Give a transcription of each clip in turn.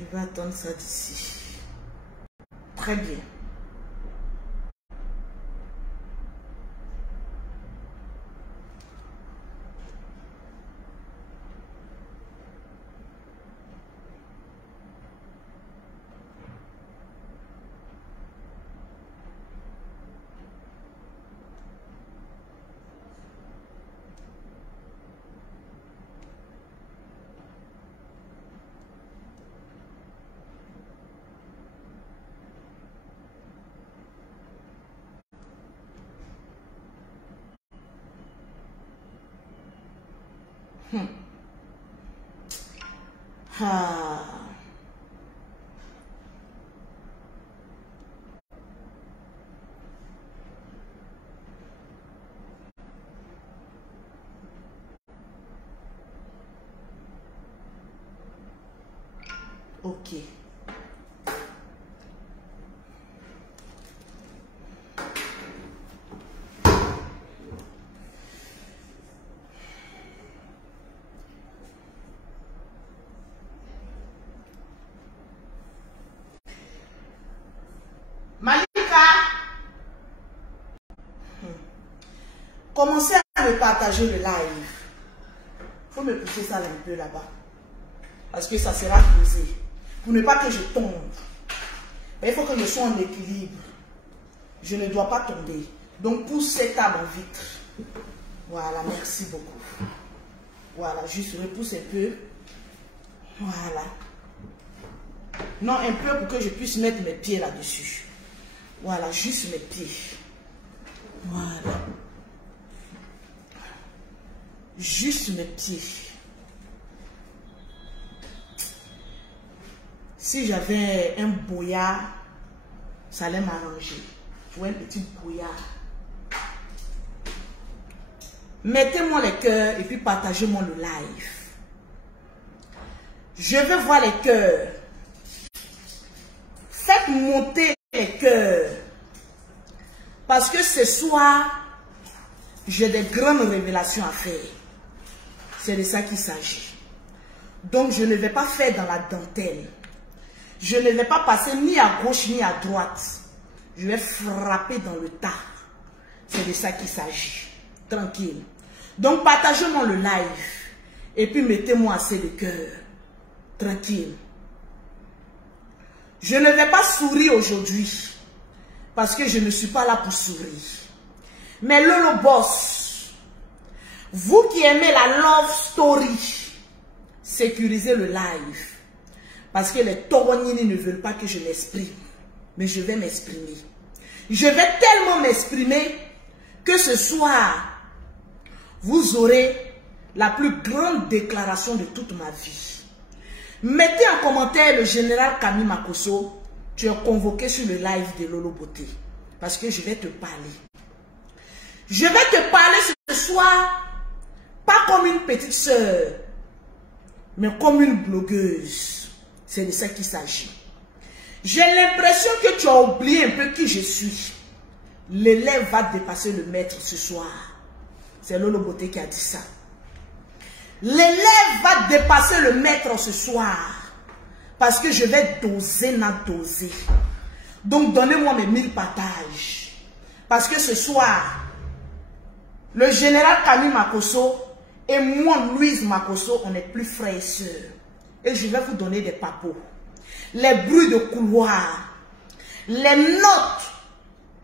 Je vais attendre ça d'ici. Très bien. Ah. Ok. Commencez à me partager le live. Il faut me pousser ça un peu là-bas. Parce que ça sera posé. Pour ne pas que je tombe. Mais il faut que je sois en équilibre. Je ne dois pas tomber. Donc pousse cette table en vitre. Voilà, merci beaucoup. Voilà, juste repousse un peu. Voilà. Non, un peu pour que je puisse mettre mes pieds là-dessus. Voilà, juste mes pieds. Voilà. Juste mes pieds. Si j'avais un boyard, ça allait m'arranger. Je vois un petit boyard. Mettez-moi les cœurs et puis partagez-moi le live. Je veux voir les cœurs. Faites monter les cœurs. Parce que ce soir, j'ai des grandes révélations à faire. C'est de ça qu'il s'agit. Donc, je ne vais pas faire dans la dentelle. Je ne vais pas passer ni à gauche ni à droite. Je vais frapper dans le tas. C'est de ça qu'il s'agit. Tranquille. Donc, partagez-moi le live. Et puis, mettez-moi assez de cœur. Tranquille. Je ne vais pas sourire aujourd'hui. Parce que je ne suis pas là pour sourire. Mais Lolo Boss, vous qui aimez la love story, sécurisez le live. Parce que les Toronini ne veulent pas que je m'exprime. Mais je vais m'exprimer. Je vais tellement m'exprimer que ce soir, vous aurez la plus grande déclaration de toute ma vie. Mettez en commentaire le général Camille Makosso. Tu es convoqué sur le live de Lolo Beauté. Parce que je vais te parler. Je vais te parler ce soir, pas comme une petite sœur, mais comme une blogueuse. C'est de ça qu'il s'agit. J'ai l'impression que tu as oublié un peu qui je suis. L'élève va dépasser le maître ce soir. C'est Lolo Beauté qui a dit ça. L'élève va dépasser le maître ce soir. Parce que je vais doser, doser. Donc, donnez-moi mes 1000 partages. Parce que ce soir, le général Camille Makosso et moi, Louise Makosso, on est plus frères et sœurs. Et je vais vous donner des papos. Les bruits de couloir. Les notes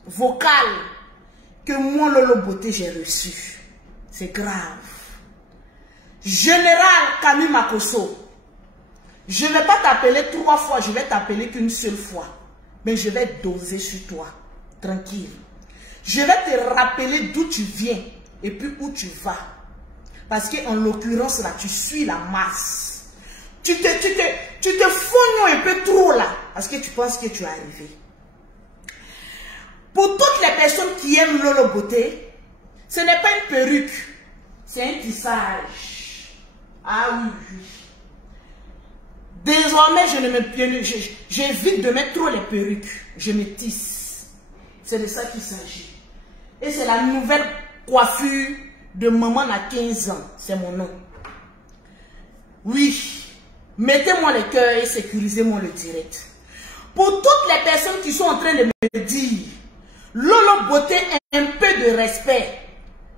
vocales que moi, Lolo Beauté, j'ai reçues. C'est grave. Général Camille Makosso. Je ne vais pas t'appeler 3 fois, je vais t'appeler qu'une seule fois. Mais je vais doser sur toi. Tranquille. Je vais te rappeler d'où tu viens et puis où tu vas. Parce qu'en l'occurrence, là, tu suis la masse. Tu te fognes un peu trop là. Parce que tu penses que tu es arrivé. Pour toutes les personnes qui aiment Lolo Beauté, ce n'est pas une perruque. C'est un tissage. Ah oui, oui. Désormais, j'évite de mettre trop les perruques. Je me tisse. C'est de ça qu'il s'agit. Et c'est la nouvelle coiffure de maman à 15 ans. C'est mon nom. Oui. Mettez-moi les cœurs et sécurisez-moi le direct. Pour toutes les personnes qui sont en train de me dire, Lolo Beauté, un peu de respect.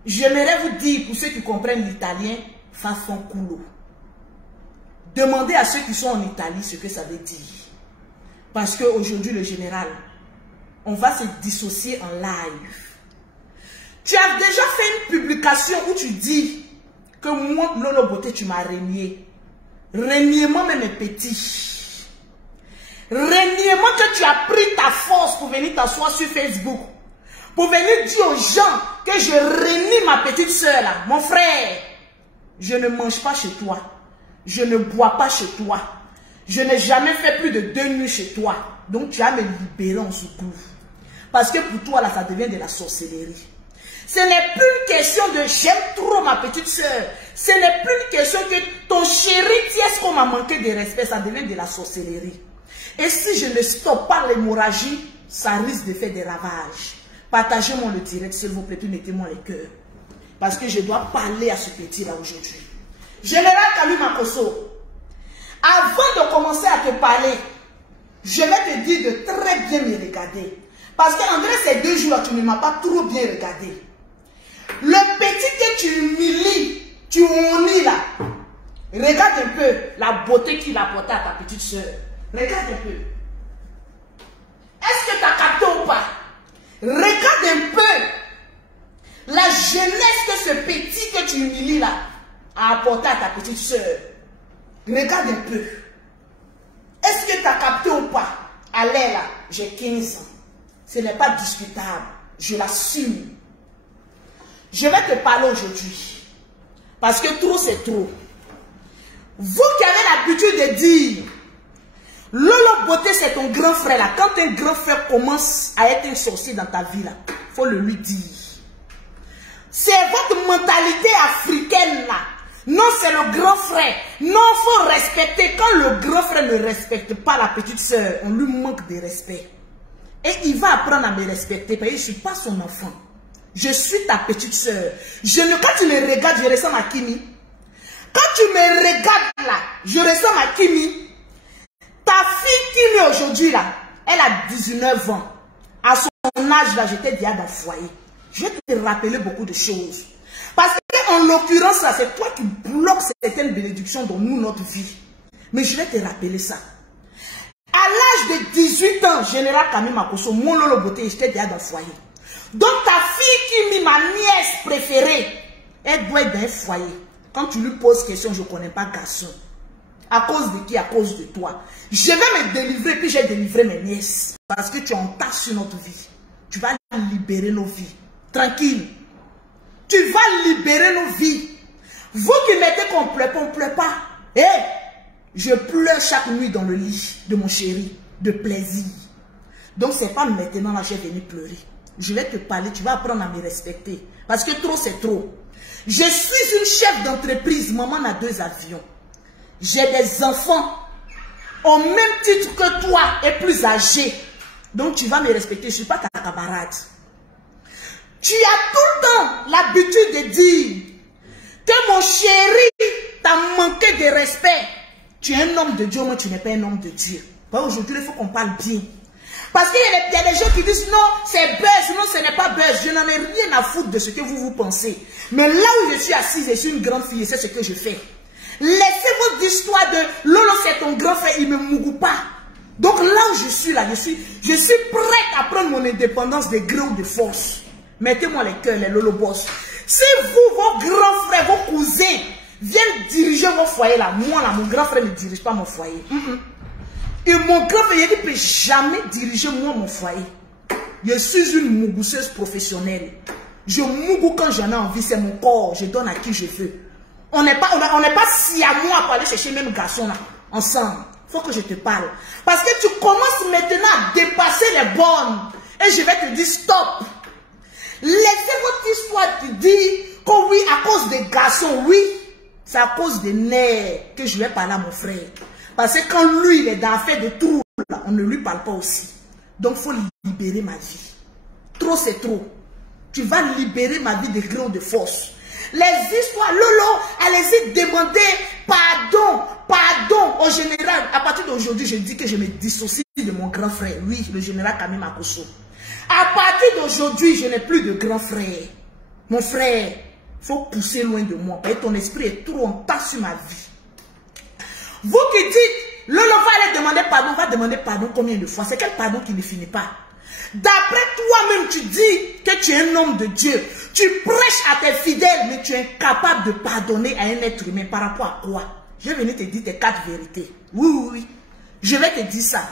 J'aimerais vous dire, pour ceux qui comprennent l'italien, façon culo. Demandez à ceux qui sont en Italie ce que ça veut dire. Parce qu'aujourd'hui, le général, on va se dissocier en live. Tu as déjà fait une publication où tu dis que moi, Lolo Beauté, tu m'as renié. Reniement même mes petits. Reniement que tu as pris ta force pour venir t'asseoir sur Facebook. Pour venir dire aux gens que je renie ma petite soeur là. Mon frère, je ne mange pas chez toi. Je ne bois pas chez toi. Je n'ai jamais fait plus de 2 nuits chez toi. Donc tu vas me libérer en secours. Parce que pour toi là, ça devient de la sorcellerie. Ce n'est plus une question de j'aime trop ma petite soeur. Ce n'est plus une question que ton chéri est-ce qu'on m'a manqué de respect. Ça devient de la sorcellerie. Et si je ne stoppe pas l'hémorragie, ça risque de faire des ravages. Partagez-moi le direct, s'il vous plaît, puis mettez-moi les cœurs. Parce que je dois parler à ce petit-là aujourd'hui. Général Kami Makosso, avant de commencer à te parler, je vais te dire de très bien me regarder. Parce qu'André, ces 2 jours, tu ne m'as pas trop bien regardé. Le petit que tu humilies, tu honnis là. Regarde un peu la beauté qu'il a apportée à ta petite soeur. Regarde un peu. Est-ce que tu as capté ou pas? Regarde un peu la jeunesse que ce petit que tu humilies là a apporté à ta petite soeur. Regarde un peu. Est-ce que tu as capté ou pas? Allez là, j'ai 15 ans. Ce n'est pas discutable. Je l'assume. Je vais te parler aujourd'hui. Parce que trop c'est trop. Vous qui avez l'habitude de dire Lolo Beauté c'est ton grand frère là. Quand un grand frère commence à être un sorcier dans ta vie là, il faut le lui dire. C'est votre mentalité africaine là. Non, c'est le grand frère. Non, il faut respecter. Quand le grand frère ne respecte pas la petite soeur, on lui manque de respect. Et il va apprendre à me respecter parce que je ne suis pas son enfant. Je suis ta petite soeur. Quand tu me regardes, je ressemble à Kimi. Quand tu me regardes là, je ressemble à Kimi. Ta fille Kimi aujourd'hui là, elle a 19 ans. À son âge là, j'étais déjà dans le foyer. Je vais te rappeler beaucoup de choses. Parce qu'en l'occurrence là, c'est toi qui bloques certaines bénédictions dans nous, notre vie. Mais je vais te rappeler ça. À l'âge de 18 ans, Général Kami Makosso, mon Lolo Beauté, j'étais déjà dans le foyer. Donc ta fille Kimi, ma nièce préférée, elle doit être dans un foyer. Quand tu lui poses question, je ne connais pas garçon. À cause de qui? À cause de toi. Je vais me délivrer, puis j'ai délivré mes nièces. Parce que tu entaches sur notre vie. Tu vas libérer nos vies. Tranquille. Tu vas libérer nos vies. Vous qui mettez qu'on pleure pas, on ne pleure pas. Eh, je pleure chaque nuit dans le lit de mon chéri, de plaisir. Donc c'est pas maintenant là, je vais venir pleurer. Je vais te parler, tu vas apprendre à me respecter. Parce que trop c'est trop. Je suis une chef d'entreprise, maman a 2 avions. J'ai des enfants au même titre que toi et plus âgés. Donc tu vas me respecter, je ne suis pas ta camarade. Tu as tout le temps l'habitude de dire que mon chéri t'a manqué de respect. Tu es un homme de Dieu, moi tu n'es pas un homme de Dieu. Aujourd'hui, il faut qu'on parle bien. Parce qu'il y a des gens qui disent non, c'est buzz, non, ce n'est pas buzz. Je n'en ai rien à foutre de ce que vous pensez. Mais là où je suis assise, je suis une grande fille et c'est ce que je fais. Laissez votre histoire de Lolo, c'est ton grand frère, il ne me mougou pas. Donc là où je suis là, je suis prête à prendre mon indépendance de gré ou de force. Mettez-moi les cœurs, les Lolo boss. Si vous, vos grands frères, vos cousins, viennent diriger mon foyer là, moi là, mon grand frère ne dirige pas mon foyer. Et mon grand frère, il ne peut jamais diriger moi mon foyer. Je suis une mougousseuse professionnelle. Je mougou quand j'en ai envie, c'est mon corps, je donne à qui je veux. On n'est pas si à moi pour aller chercher même garçon là, ensemble. Il faut que je te parle. Parce que tu commences maintenant à dépasser les bornes. Et je vais te dire stop. Laissez votre histoire te dire que oui, à cause des garçons, oui, c'est à cause des nerfs que je vais parler à mon frère. Parce que quand lui, il est dans l'affaire de trou, on ne lui parle pas aussi. Donc, il faut libérer ma vie. Trop, c'est trop. Tu vas libérer ma vie de gré ou de force. Les histoires, Lolo, allez-y demander pardon, pardon. Donc, au général, à partir d'aujourd'hui, je dis que je me dissocie de mon grand frère. Oui, le général Kami Makosso. À partir d'aujourd'hui, je n'ai plus de grand frère. Mon frère, il faut pousser loin de moi. Et ton esprit est trop en tas sur ma vie. Vous qui dites, Lolo va aller demander pardon, va demander pardon combien de fois? C'est quel pardon qui ne finit pas? D'après toi-même, tu dis que tu es un homme de Dieu. Tu prêches à tes fidèles, mais tu es incapable de pardonner à un être humain. Par rapport à quoi? Je vais venir te dire tes 4 vérités. Oui, oui, oui. Je vais te dire ça.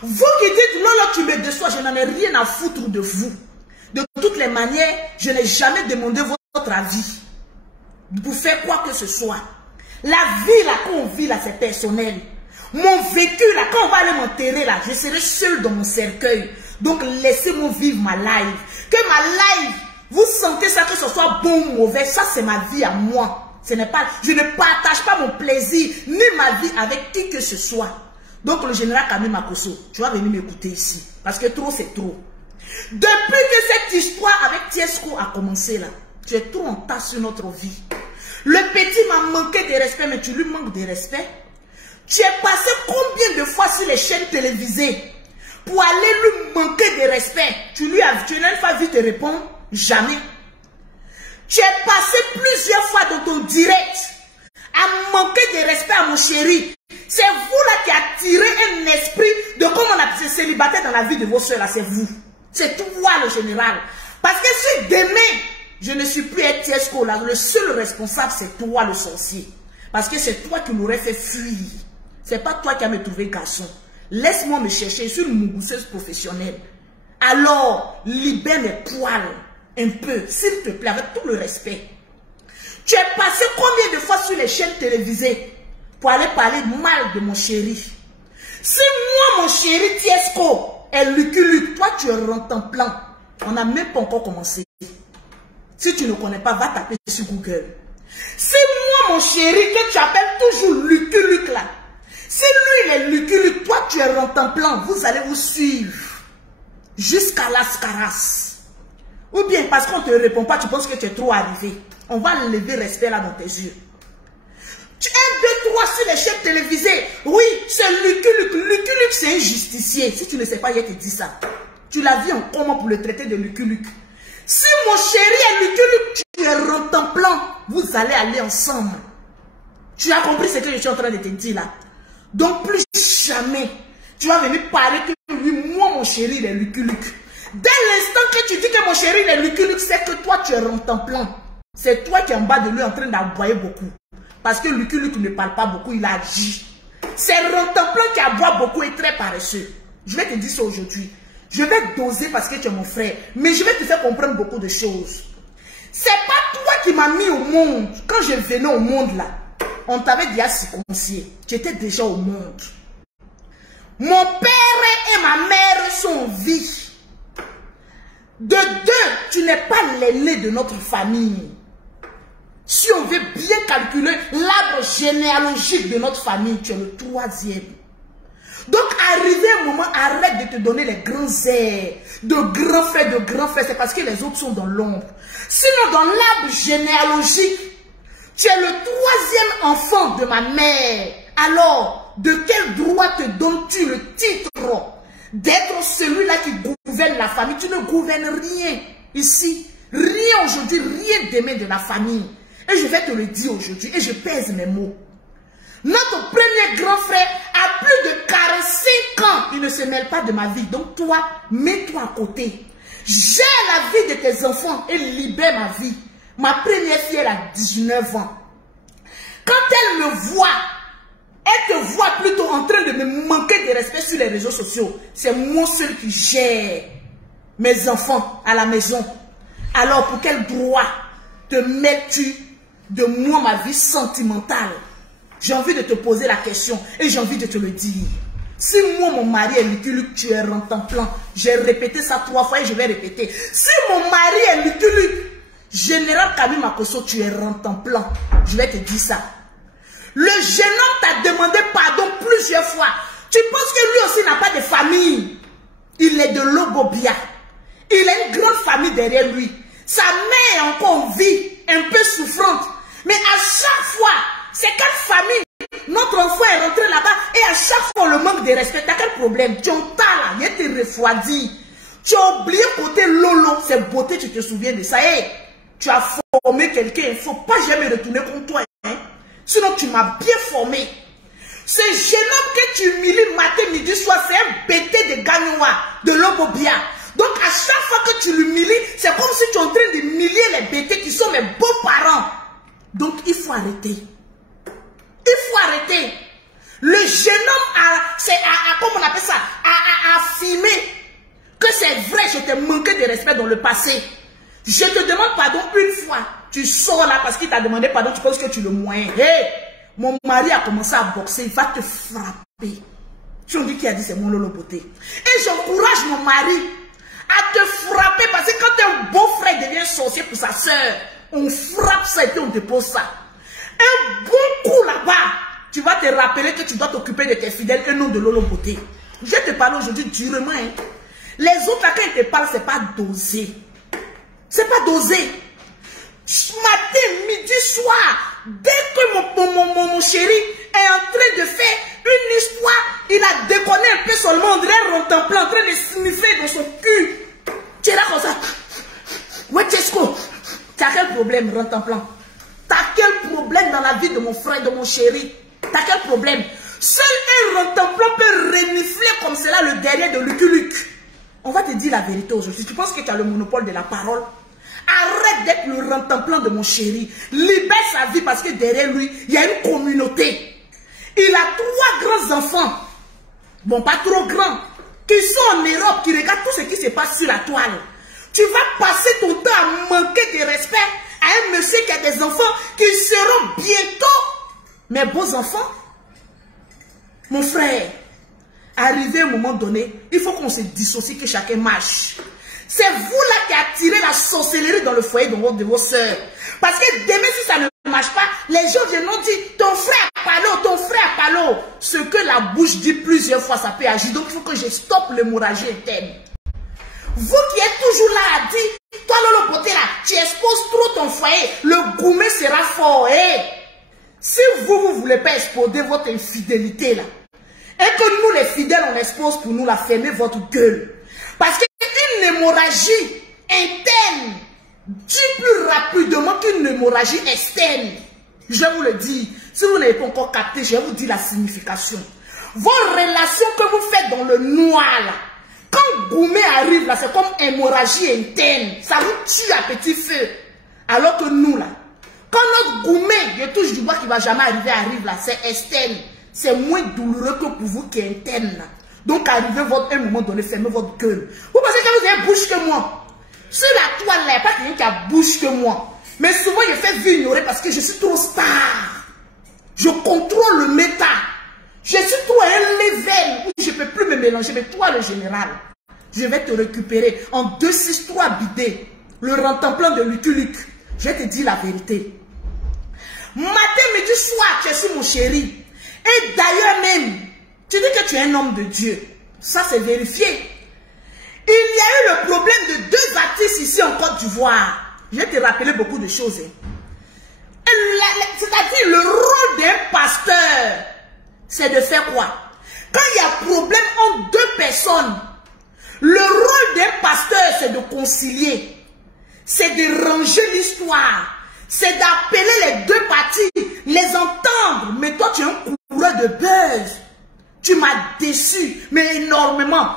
Vous qui dites, Lolo, tu me déçois, je n'en ai rien à foutre de vous. De toutes les manières, je n'ai jamais demandé votre avis. Pour faire quoi que ce soit. La vie là qu'on vit là, c'est personnel. Mon vécu là, quand on va aller m'enterrer là, je serai seul dans mon cercueil. Donc laissez-moi vivre ma life. Que ma life, vous sentez ça, que ce soit bon ou mauvais, ça c'est ma vie à moi. Ce n'est pas, je ne partage pas mon plaisir, ni ma vie avec qui que ce soit. Donc le général Kami Makosso, tu vas venir m'écouter ici. Parce que trop c'est trop. Depuis que cette histoire avec Tiesco a commencé là, tu es trop en tas sur notre vie. Le petit m'a manqué de respect, mais tu lui manques de respect. Tu es passé combien de fois sur les chaînes télévisées pour aller lui manquer de respect? Tu n'as pas vu te répondre? Jamais. Tu es passé plusieurs fois dans ton direct à manquer de respect à mon chéri. C'est vous là qui attirez un esprit de comment on a été célibataire dans la vie de vos soeurs là, c'est vous. C'est toi le général. Parce que si demain, je ne suis plus un Tiesco là, le seul responsable c'est toi le sorcier. Parce que c'est toi qui m'aurais fait fuir. C'est pas toi qui as me trouvé garçon. Laisse-moi me chercher, je suis une mousseuse professionnelle. Alors, libère mes poils un peu, s'il te plaît, avec tout le respect. Tu es passé combien de fois sur les chaînes télévisées pour aller parler mal de mon chéri? Si moi, mon chéri Tiesco est Lucky Luke, toi tu es rentre en plan. On n'a même pas encore commencé. Si tu ne connais pas, va taper sur Google. Si moi, mon chéri, que tu appelles toujours Lucky Luke là, si lui il est Lucky Luke, toi tu es rentre en plan, vous allez vous suivre jusqu'à l'ascaras. Ou bien parce qu'on ne te répond pas, tu penses que tu es trop arrivé. On va lever respect là dans tes yeux. Tu es 2, 3 sur les chaînes télévisées. Oui, c'est Lucky Luke. Lucky Luke, c'est un justicier. Si tu ne sais pas, je te dis ça. Tu l'as vu en comment pour le traiter de Lucky Luke. Si mon chéri est Lucky Luke, tu es rentre en plan. Vous allez aller ensemble. Tu as compris ce que je suis en train de te dire là. Donc plus jamais, tu vas venir parler que lui, moi mon chéri, il est Lucky Luke. Dès l'instant que tu dis que mon chéri, il est Lucky Luke, c'est que toi, tu es rentre en plan. C'est toi qui es en bas de lui en train d'aboyer beaucoup. Parce que Lucky Luke ne parle pas beaucoup, il agit. C'est rentre en plan qui aboie beaucoup et très paresseux. Je vais te dire ça aujourd'hui. Je vais doser parce que tu es mon frère. Mais je vais te faire comprendre beaucoup de choses. C'est pas toi qui m'as mis au monde. Quand je venais au monde là, on t'avait déjà circoncié. Tu étais déjà au monde. Mon père et ma mère sont en vie. De 2, tu n'es pas l'aîné de notre famille. Si on veut bien calculer l'arbre généalogique de notre famille, tu es le 3e. Donc, arrivé un moment, arrête de te donner les grands airs, de grands faits, c'est parce que les autres sont dans l'ombre. Sinon, dans l'arbre généalogique, tu es le 3e enfant de ma mère. Alors, de quel droit te donnes-tu le titre d'être celui-là qui gouverne la famille? Tu ne gouvernes rien ici. Rien aujourd'hui, rien demain de la famille. Et je vais te le dire aujourd'hui, et je pèse mes mots. Notre premier grand frère a plus de 45 ans. Il ne se mêle pas de ma vie. Donc toi, mets-toi à côté. Gère la vie de tes enfants et libère ma vie. Ma première fille, elle a 19 ans. Quand elle me voit, elle te voit plutôt en train de me manquer de respect sur les réseaux sociaux. C'est moi seul qui gère mes enfants à la maison. Alors pour quel droit te mêles-tu de moi, ma vie sentimentale? J'ai envie de te poser la question et j'ai envie de te le dire. Si moi, mon mari est Lucky Luke, tu es rentre en plan. J'ai répété ça 3 fois et je vais répéter. Si mon mari est Lucky Luke, général Kami Makosso, tu es rentre en plan. Je vais te dire ça. Le jeune homme t'a demandé pardon plusieurs fois. Tu penses que lui aussi n'a pas de famille? Il est de Logobia. Il a une grande famille derrière lui. Sa mère est encore en vie, un peu souffrante. Mais à chaque fois, c'est quelle famille? Notre enfant est rentré manque de respect. T'as quel problème? Tu entends là, il te refroidi. Tu as oublié côté Lolo, c'est beauté, tu te souviens de ça. Hey, tu as formé quelqu'un, il ne faut pas jamais retourner contre toi. Hein? Sinon, tu m'as bien formé. Ce jeune homme que tu humilies matin, midi, soir, c'est un bêté de Gagnoua, de Lobobia. Donc, à chaque fois que tu l'humilies, c'est comme si tu es en train d'humilier les bêtés qui sont mes beaux-parents. Donc, il faut arrêter. Il faut arrêter. Le jeune homme comment on appelle ça, a affirmé que c'est vrai, je t'ai manqué de respect dans le passé. Je te demande pardon une fois. Tu sors là parce qu'il t'a demandé pardon, tu penses que tu le moyen. Hey, mon mari a commencé à boxer, il va te frapper. Tu me dis qui a dit c'est mon Lolo beauté. Et j'encourage mon mari à te frapper parce que quand un beau-frère devient sorcier pour sa soeur, on frappe ça et puis on dépose ça. Un bon coup là-bas, tu vas te rappeler que tu dois t'occuper de tes fidèles et non de Lolo beauté. Je te parle aujourd'hui durement. Hein. Les autres là, quand ils te parlent, c'est pas dosé. C'est pas dosé. Matin, midi, soir, dès que mon chéri est en train de faire une histoire, il a déconné un peu seulement, on dirait Rontemplan, en train de sniffer dans son cul. Tu es là comme ça. Ouais, Tesco. Tu as quel problème, Rontemplan? Tu as quel problème dans la vie de mon frère, de mon chéri? Tu as quel problème? Seul un Rontemplan peut renifler comme cela le derrière de Lucky Luke. On va te dire la vérité aujourd'hui. Tu penses que tu as le monopole de la parole? Arrête d'être le Rontemplan de mon chéri. Libère sa vie parce que derrière lui, il y a une communauté. Il a 3 grands enfants. Bon, pas trop grands. Qui sont en Europe, qui regardent tout ce qui se passe sur la toile. Tu vas passer ton temps à manquer de respect à un monsieur qui a des enfants qui seront bientôt mes beaux enfants. Mon frère, arrivé à un moment donné, il faut qu'on se dissocie, que chacun marche. C'est vous là qui attirez la sorcellerie dans le foyer de vos soeurs. Parce que demain, si ça ne marche pas, les gens viendront dire, ton frère Palo, ton frère Palo. Ce que la bouche dit plusieurs fois, ça peut agir. Donc, il faut que je stoppe l'hémorragie interne. Vous qui êtes toujours là à dire, toi Lolo beauté là, tu exposes trop ton foyer, le gourmet sera fort. Hey. Si vous ne voulez pas exposer votre infidélité là, et que nous les fidèles on expose pour nous la fermer votre gueule. Parce qu'une hémorragie interne dit plus rapidement qu'une hémorragie externe. Je vous le dis, si vous n'avez pas encore capté, je vais vous dire la signification. Vos relations que vous faites dans le noir là, quand Goumé arrive là, c'est comme hémorragie interne. Ça vous tue à petit feu. Alors que nous là, quand notre Goumé, je touche du bois qui ne va jamais arriver, arrive là, c'est externe. C'est moins douloureux que pour vous qui est interne là. Donc arrivez à un moment donné, fermez votre gueule. Vous pensez que vous avez bouche que moi? Sur la toile là, il n'y a pas quelqu'un qui a bouche que moi. Mais souvent, je fais vu ignorer parce que je suis trop star. Je contrôle le méta. Je suis trop à un level où je ne peux plus me mélanger. Mais toi, le général, je vais te récupérer en 2-6-3 bidets. Le Rontemplan de Lucky Luke. Je vais te dire la vérité. Matin, midi, soir, tu es sur mon chéri. Et d'ailleurs même, tu dis que tu es un homme de Dieu. Ça, c'est vérifié. Il y a eu le problème de 2 artistes ici en Côte d'Ivoire. Je vais te rappeler beaucoup de choses. C'est-à-dire, le rôle d'un pasteur, c'est de faire quoi? Quand il y a problème entre 2 personnes, le rôle d'un pasteur, c'est de concilier. C'est de ranger l'histoire. C'est d'appeler les 2 parties, les entendre. Mais toi, tu es un coureur de buzz. Tu m'as déçu, mais énormément.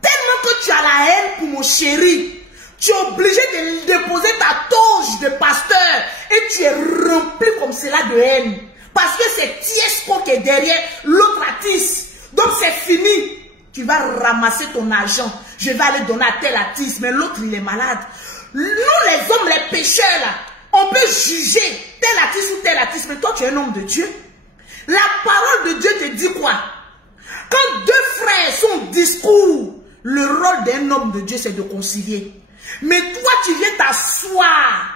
Tellement que tu as la haine pour mon chéri. Tu es obligé de déposer ta toge de pasteur. Et tu es rempli comme cela de haine. Parce que c'est Tiesco qui est derrière l'autre artiste. Donc c'est fini. Tu vas ramasser ton argent. Je vais aller donner à tel artiste. Mais l'autre, il est malade. Nous, les hommes, les pécheurs, là, on peut juger tel artiste ou tel artiste. Mais toi, tu es un homme de Dieu. La parole de Dieu te dit quoi? Quand 2 frères sont au discours, le rôle d'un homme de Dieu, c'est de concilier. Mais toi, tu viens t'asseoir.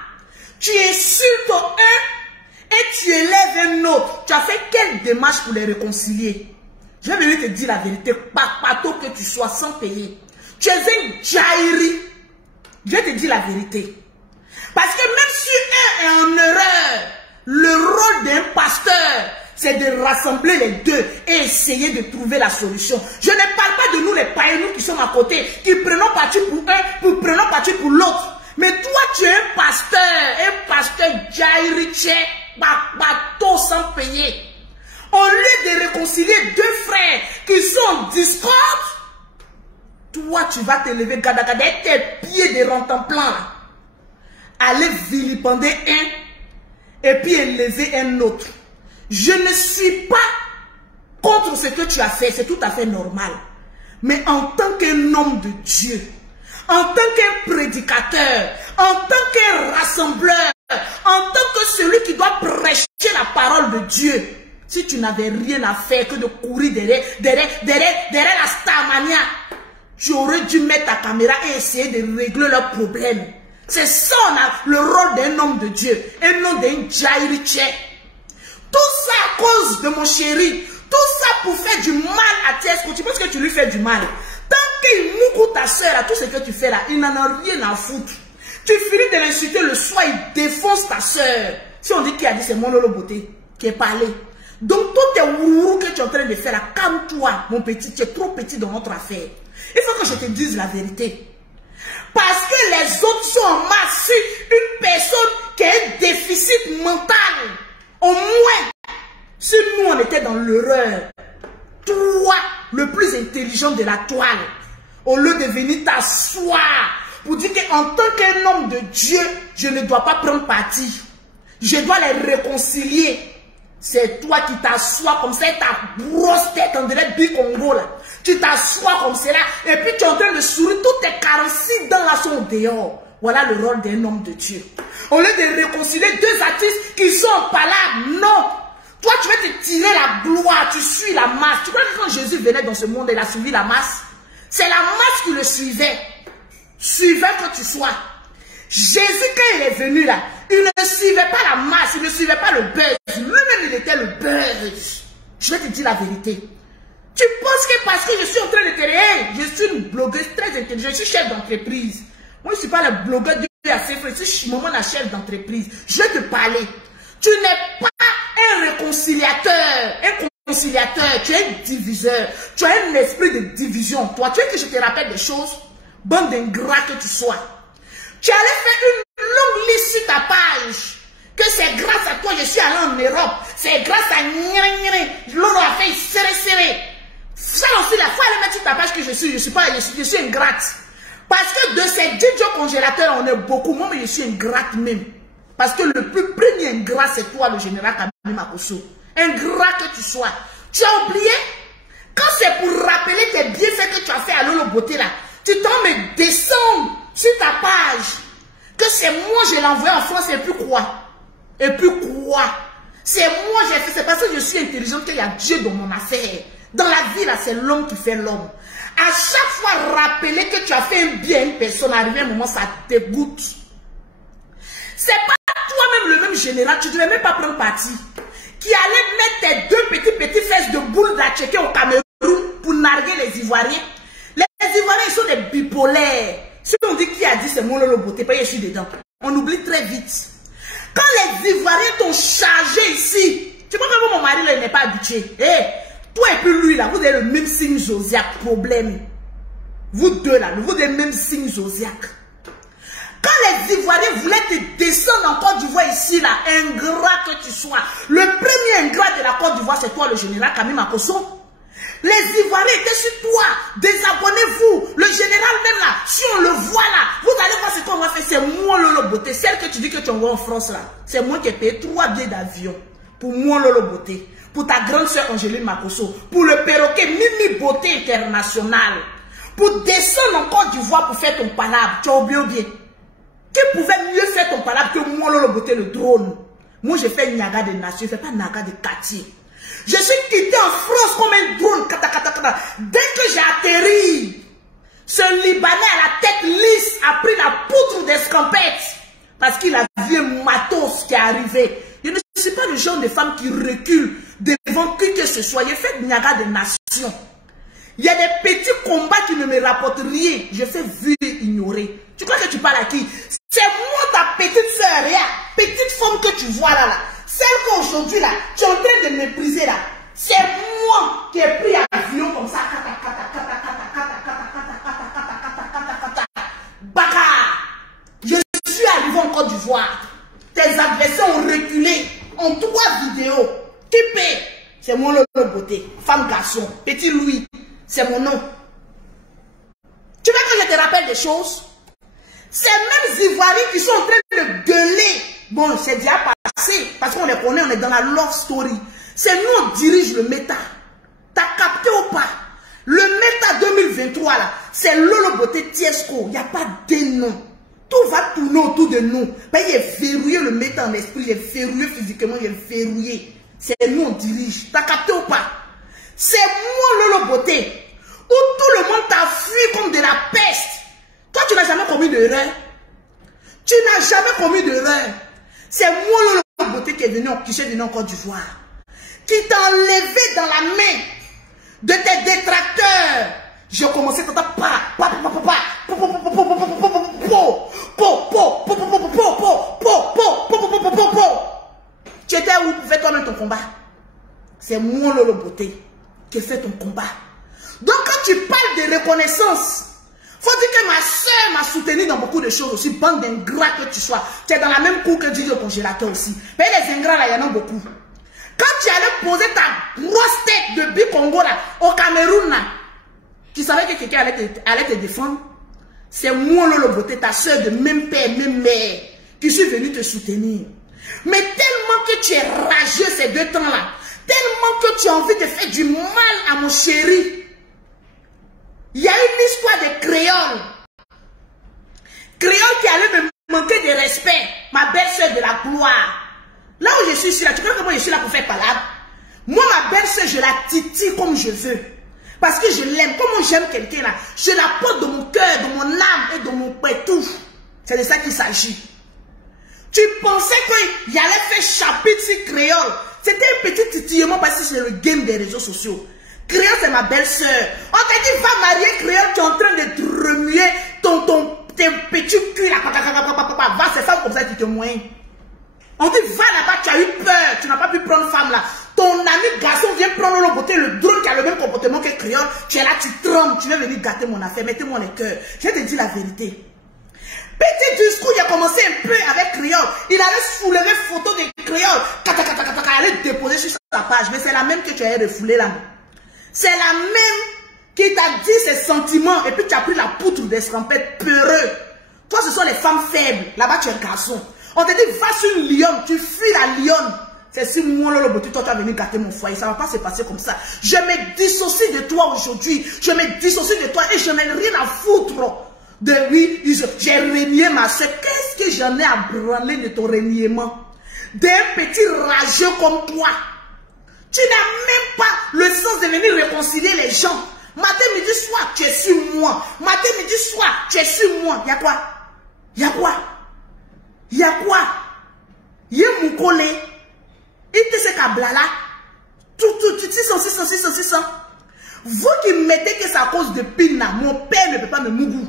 Tu insultes un et tu élèves un autre. Tu as fait quelle démarche pour les réconcilier? Je vais venir te dire la vérité. Papato que tu sois sans payer. Tu es un jairi. Je vais te dire la vérité. Parce que même si un est en erreur, le rôle d'un pasteur, c'est de rassembler les deux et essayer de trouver la solution. Je ne parle pas de nous les païens, nous qui sommes à côté, qui prenons parti pour un, prenons parti pour l'autre. Mais toi, tu es un pasteur Jairiche, bateau sans payer. Au lieu de réconcilier deux frères qui sont en discorde, toi, tu vas te lever, gadagada, tes pieds de rentemplant, aller vilipender un et puis élever un autre. Je ne suis pas contre ce que tu as fait, c'est tout à fait normal. Mais en tant qu'un homme de Dieu, en tant qu'un prédicateur, en tant qu'un rassembleur, en tant que celui qui doit prêcher la parole de Dieu, si tu n'avais rien à faire que de courir derrière la Starmania, tu aurais dû mettre ta caméra et essayer de régler leurs problèmes. C'est ça le rôle d'un homme de Dieu, un nom d'un Jairiche. Tout ça à cause de mon chéri, tout ça pour faire du mal à Tiesco. Tu penses que tu lui fais du mal? Tant qu'il moukou ta soeur à tout ce que tu fais là, il n'en a rien à foutre. Tu finis de l'insulter le soir, il défonce ta soeur. Si on dit qui a dit c'est mon Lolo Beauté qui est parlé. Donc tout tes wourou que tu es en train de faire là, calme-toi mon petit, tu es trop petit dans notre affaire. Il faut que je te dise la vérité. Parce que les autres sont en masse sur une personne qui a un déficit mental. Au moins, si nous on était dans l'erreur, toi, le plus intelligent de la toile, au lieu de venir t'asseoir pour dire qu'en tant qu'un homme de Dieu, je ne dois pas prendre parti. Je dois les réconcilier. C'est toi qui t'assois comme ça, ta grosse tête, on dirait du Congo là. Tu t'assois comme cela, et puis tu es en train de sourire, toutes tes 46 dents là sont dehors. Voilà le rôle d'un homme de Dieu. Au lieu de réconcilier deux artistes qui sont en palabres, non. Toi, tu vas te tirer la gloire, tu suis la masse. Tu crois que quand Jésus venait dans ce monde, il a suivi la masse? C'est la masse qui le suivait. Suivait que tu sois. Jésus, quand il est venu là, il ne suivait pas la masse, il ne suivait pas le buzz. Lui-même, il était le buzz. Je vais te dire la vérité. Tu penses que parce que je suis en train de te dire, je suis une blogueuse très intelligente, je suis chef d'entreprise. Moi, je ne suis pas la blogueuse de assez frère, je suis maman la chef d'entreprise. Je vais te parler. Tu n'es pas un réconciliateur, tu es un diviseur. Tu as un esprit de division. Toi, tu veux que je te rappelle des choses? Bande d'ingrats que tu sois. Tu allais faire une longue liste sur ta page. Que c'est grâce à toi, je suis allé en Europe. C'est grâce à l'autre a fait serré. Ça aussi, la fois, elle met sur ta page que je suis ingrate. Parce que de ces 10 jours congélateurs, on est beaucoup. Moi, mais je suis ingrate même. Parce que le plus premier ingrat, c'est toi, le général Kabini Makosso. Ingrat que tu sois. Tu as oublié? Quand c'est pour rappeler tes bienfaits que tu as fait à Lolo Beauté là, tu t'en mets descendre sur ta page. Que c'est moi, je l'ai envoyé en France, et puis quoi? Et puis quoi? C'est moi, j'ai fait. C'est parce que je suis intelligente qu'il y a Dieu dans mon affaire. Dans la vie, là, c'est l'homme qui fait l'homme. À chaque fois, rappeler que tu as fait un bien à une personne, arrivé un moment, ça te dégoûte. C'est pas toi-même le même général, tu ne devais même pas prendre parti. Qui allait mettre tes deux petites fesses de boule d'Atchéké au Cameroun pour narguer les Ivoiriens. Les Ivoiriens, ils sont des bipolaires. Si on dit qui a dit c'est mon Lolo Beauté, pas je suis dedans. On oublie très vite. Quand les Ivoiriens t'ont chargé ici, tu vois que mon mari là, il n'est pas habitué. Toi et puis lui là, vous avez le même signe zodiaque, problème. Vous deux là, vous avez le même signe zodiaque. Quand les Ivoiriens voulaient te descendre en Côte d'Ivoire ici là, ingrat que tu sois, le premier ingrat de la Côte d'Ivoire, c'est toi le général Kabini Makosso. Les Ivoiriens étaient sur toi. Désabonnez-vous. Le général même là, si on le voit là, vous allez voir ce qu'on va faire. C'est moi Lolo Beauté. Celle que tu dis que tu envoies en France là, c'est moi qui ai payé 3 billets d'avion pour moi Lolo Beauté. Pour ta grande soeur Angéline Makosso. Pour le perroquet Mimi Beauté International. Pour descendre en Côte d'Ivoire pour faire ton palabre. Tu as oublié bien. Qui pouvait mieux faire ton palabre que moi Lolo Beauté le drone? Moi j'ai fait Niaga des Nations, je fais pas Niaga de quartier. Je suis quitté en France comme un drone. Dès que j'ai atterri, ce Libanais à la tête lisse a pris la poutre d'escampette. Parce qu'il a vu un matos qui est arrivé. Je ne suis pas le genre de femme qui recule devant qui que ce soit. J'ai fait Niaga des Nations. Il y a des petits combats qui ne me rapportent rien. Je fais vu ignorer. Tu crois que tu parles à qui? C'est moi ta petite soeur, petite femme que tu vois là. Si Celle qu'aujourd'hui, là, tu es en train de mépriser, là, c'est moi qui ai pris un avion comme ça. Baka. Je suis arrivé en Côte d'Ivoire. Tes adversaires ont reculé en 3 vidéos. Qui paie? C'est mon Lolo Beauté. Femme, garçon. Petit Louis. C'est mon nom. Tu veux que je te rappelle des choses? Ces mêmes Ivoiriens qui sont en train de gueuler. Bon, c'est déjà passé. Parce qu'on les connaît, on est dans la love story. C'est nous, on dirige le méta. T'as capté ou pas? Le méta 2023, là, c'est Lolo Beauté Tiesco. Il n'y a pas de nom. Tout va tourner autour de nous. Mais il est verrouillé le méta en esprit. Il est verrouillé physiquement. Il est verrouillé. C'est nous, on dirige. T'as capté ou pas? C'est moi, Lolo Beauté. Où tout le monde t'a fui comme de la peste. Toi, tu n'as jamais commis d'erreur. Tu n'as jamais commis d'erreur. C'est moi, Lolo Beauté, qui est venu en Côte d'Ivoire. Qui t'a enlevé dans la main de tes détracteurs. J'ai commencé à tu étais où pour faire toi-même ton combat? C'est moi, Lolo Beauté, qui fait ton combat. Donc, quand tu parles de reconnaissance, faut dire que ma soeur m'a soutenu dans beaucoup de choses aussi. Bande d'ingrats que tu sois. Tu es dans la même cour que Dieu au congélateur aussi. Mais les ingrats là, il y en a beaucoup. Quand tu allais poser ta grosse tête de Bicongo là, au Cameroun là, tu savais que quelqu'un allait te défendre. C'est moi, Lolo Beauté, ta soeur de même père, même mère, qui suis venu te soutenir. Mais tellement que tu es rageux ces 2 temps là, tellement que tu as envie de faire du mal à mon chéri. Il y a une histoire de créole. Créole qui allait me manquer de respect. Ma belle-sœur de la gloire. Là où je suis là, tu crois que moi je suis là pour faire palabre? Moi, ma belle-sœur, je la titille comme je veux. Parce que je l'aime. Comment j'aime quelqu'un là, je la porte dans mon cœur, dans mon âme et dans mon pétou. C'est de ça qu'il s'agit. Tu pensais qu'il allait faire chapitre sur créole. C'était un petit titillement parce que c'est le game des réseaux sociaux. Créole, c'est ma belle-sœur. On t'a dit, va marier créole, tu es en train de te remuer tes petits culs là. Va, c'est femme comme ça qui te moigne. On dit, va là-bas, tu as eu peur, tu n'as pas pu prendre femme là. Ton ami garçon vient prendre Lolo Beauté, le drone qui a le même comportement que créole. Tu es là, tu trembles, tu veux venir gâter mon affaire, mettez-moi les cœurs. Je te dis la vérité. Petit discours, il a commencé un peu avec créole. Il allait soulever photo de créole. Il allait déposer sur sa page. Mais c'est la même que tu as refoulé là. C'est la même qui t'a dit ses sentiments. Et puis tu as pris la poutre d'escampette peureux. Toi, ce sont les femmes faibles. Là-bas, tu es un garçon. On te dit, va sur une lionne. Tu fuis la lionne. C'est si moi, Lolo Beauté, toi, tu vas venir gâter mon foyer. Ça ne va pas se passer comme ça. Je me dissocie de toi aujourd'hui. Je me dissocie de toi et je n'ai rien à foutre de lui. J'ai renié ma soeur. Qu'est-ce que j'en ai à branler de ton reniement? D'un petit rageux comme toi. Tu n'as même pas le sens de venir réconcilier les gens. Matin, midi, soir, tu es sur moi. Matin, midi, soir, tu es sur moi. Y'a quoi? Y'a quoi? Y'a quoi? Y'a mon collègue. Il te sait qu'à blala. Tout, 600. Vous qui mettez que c'est à cause de Pina, mon père ne peut pas me mougou.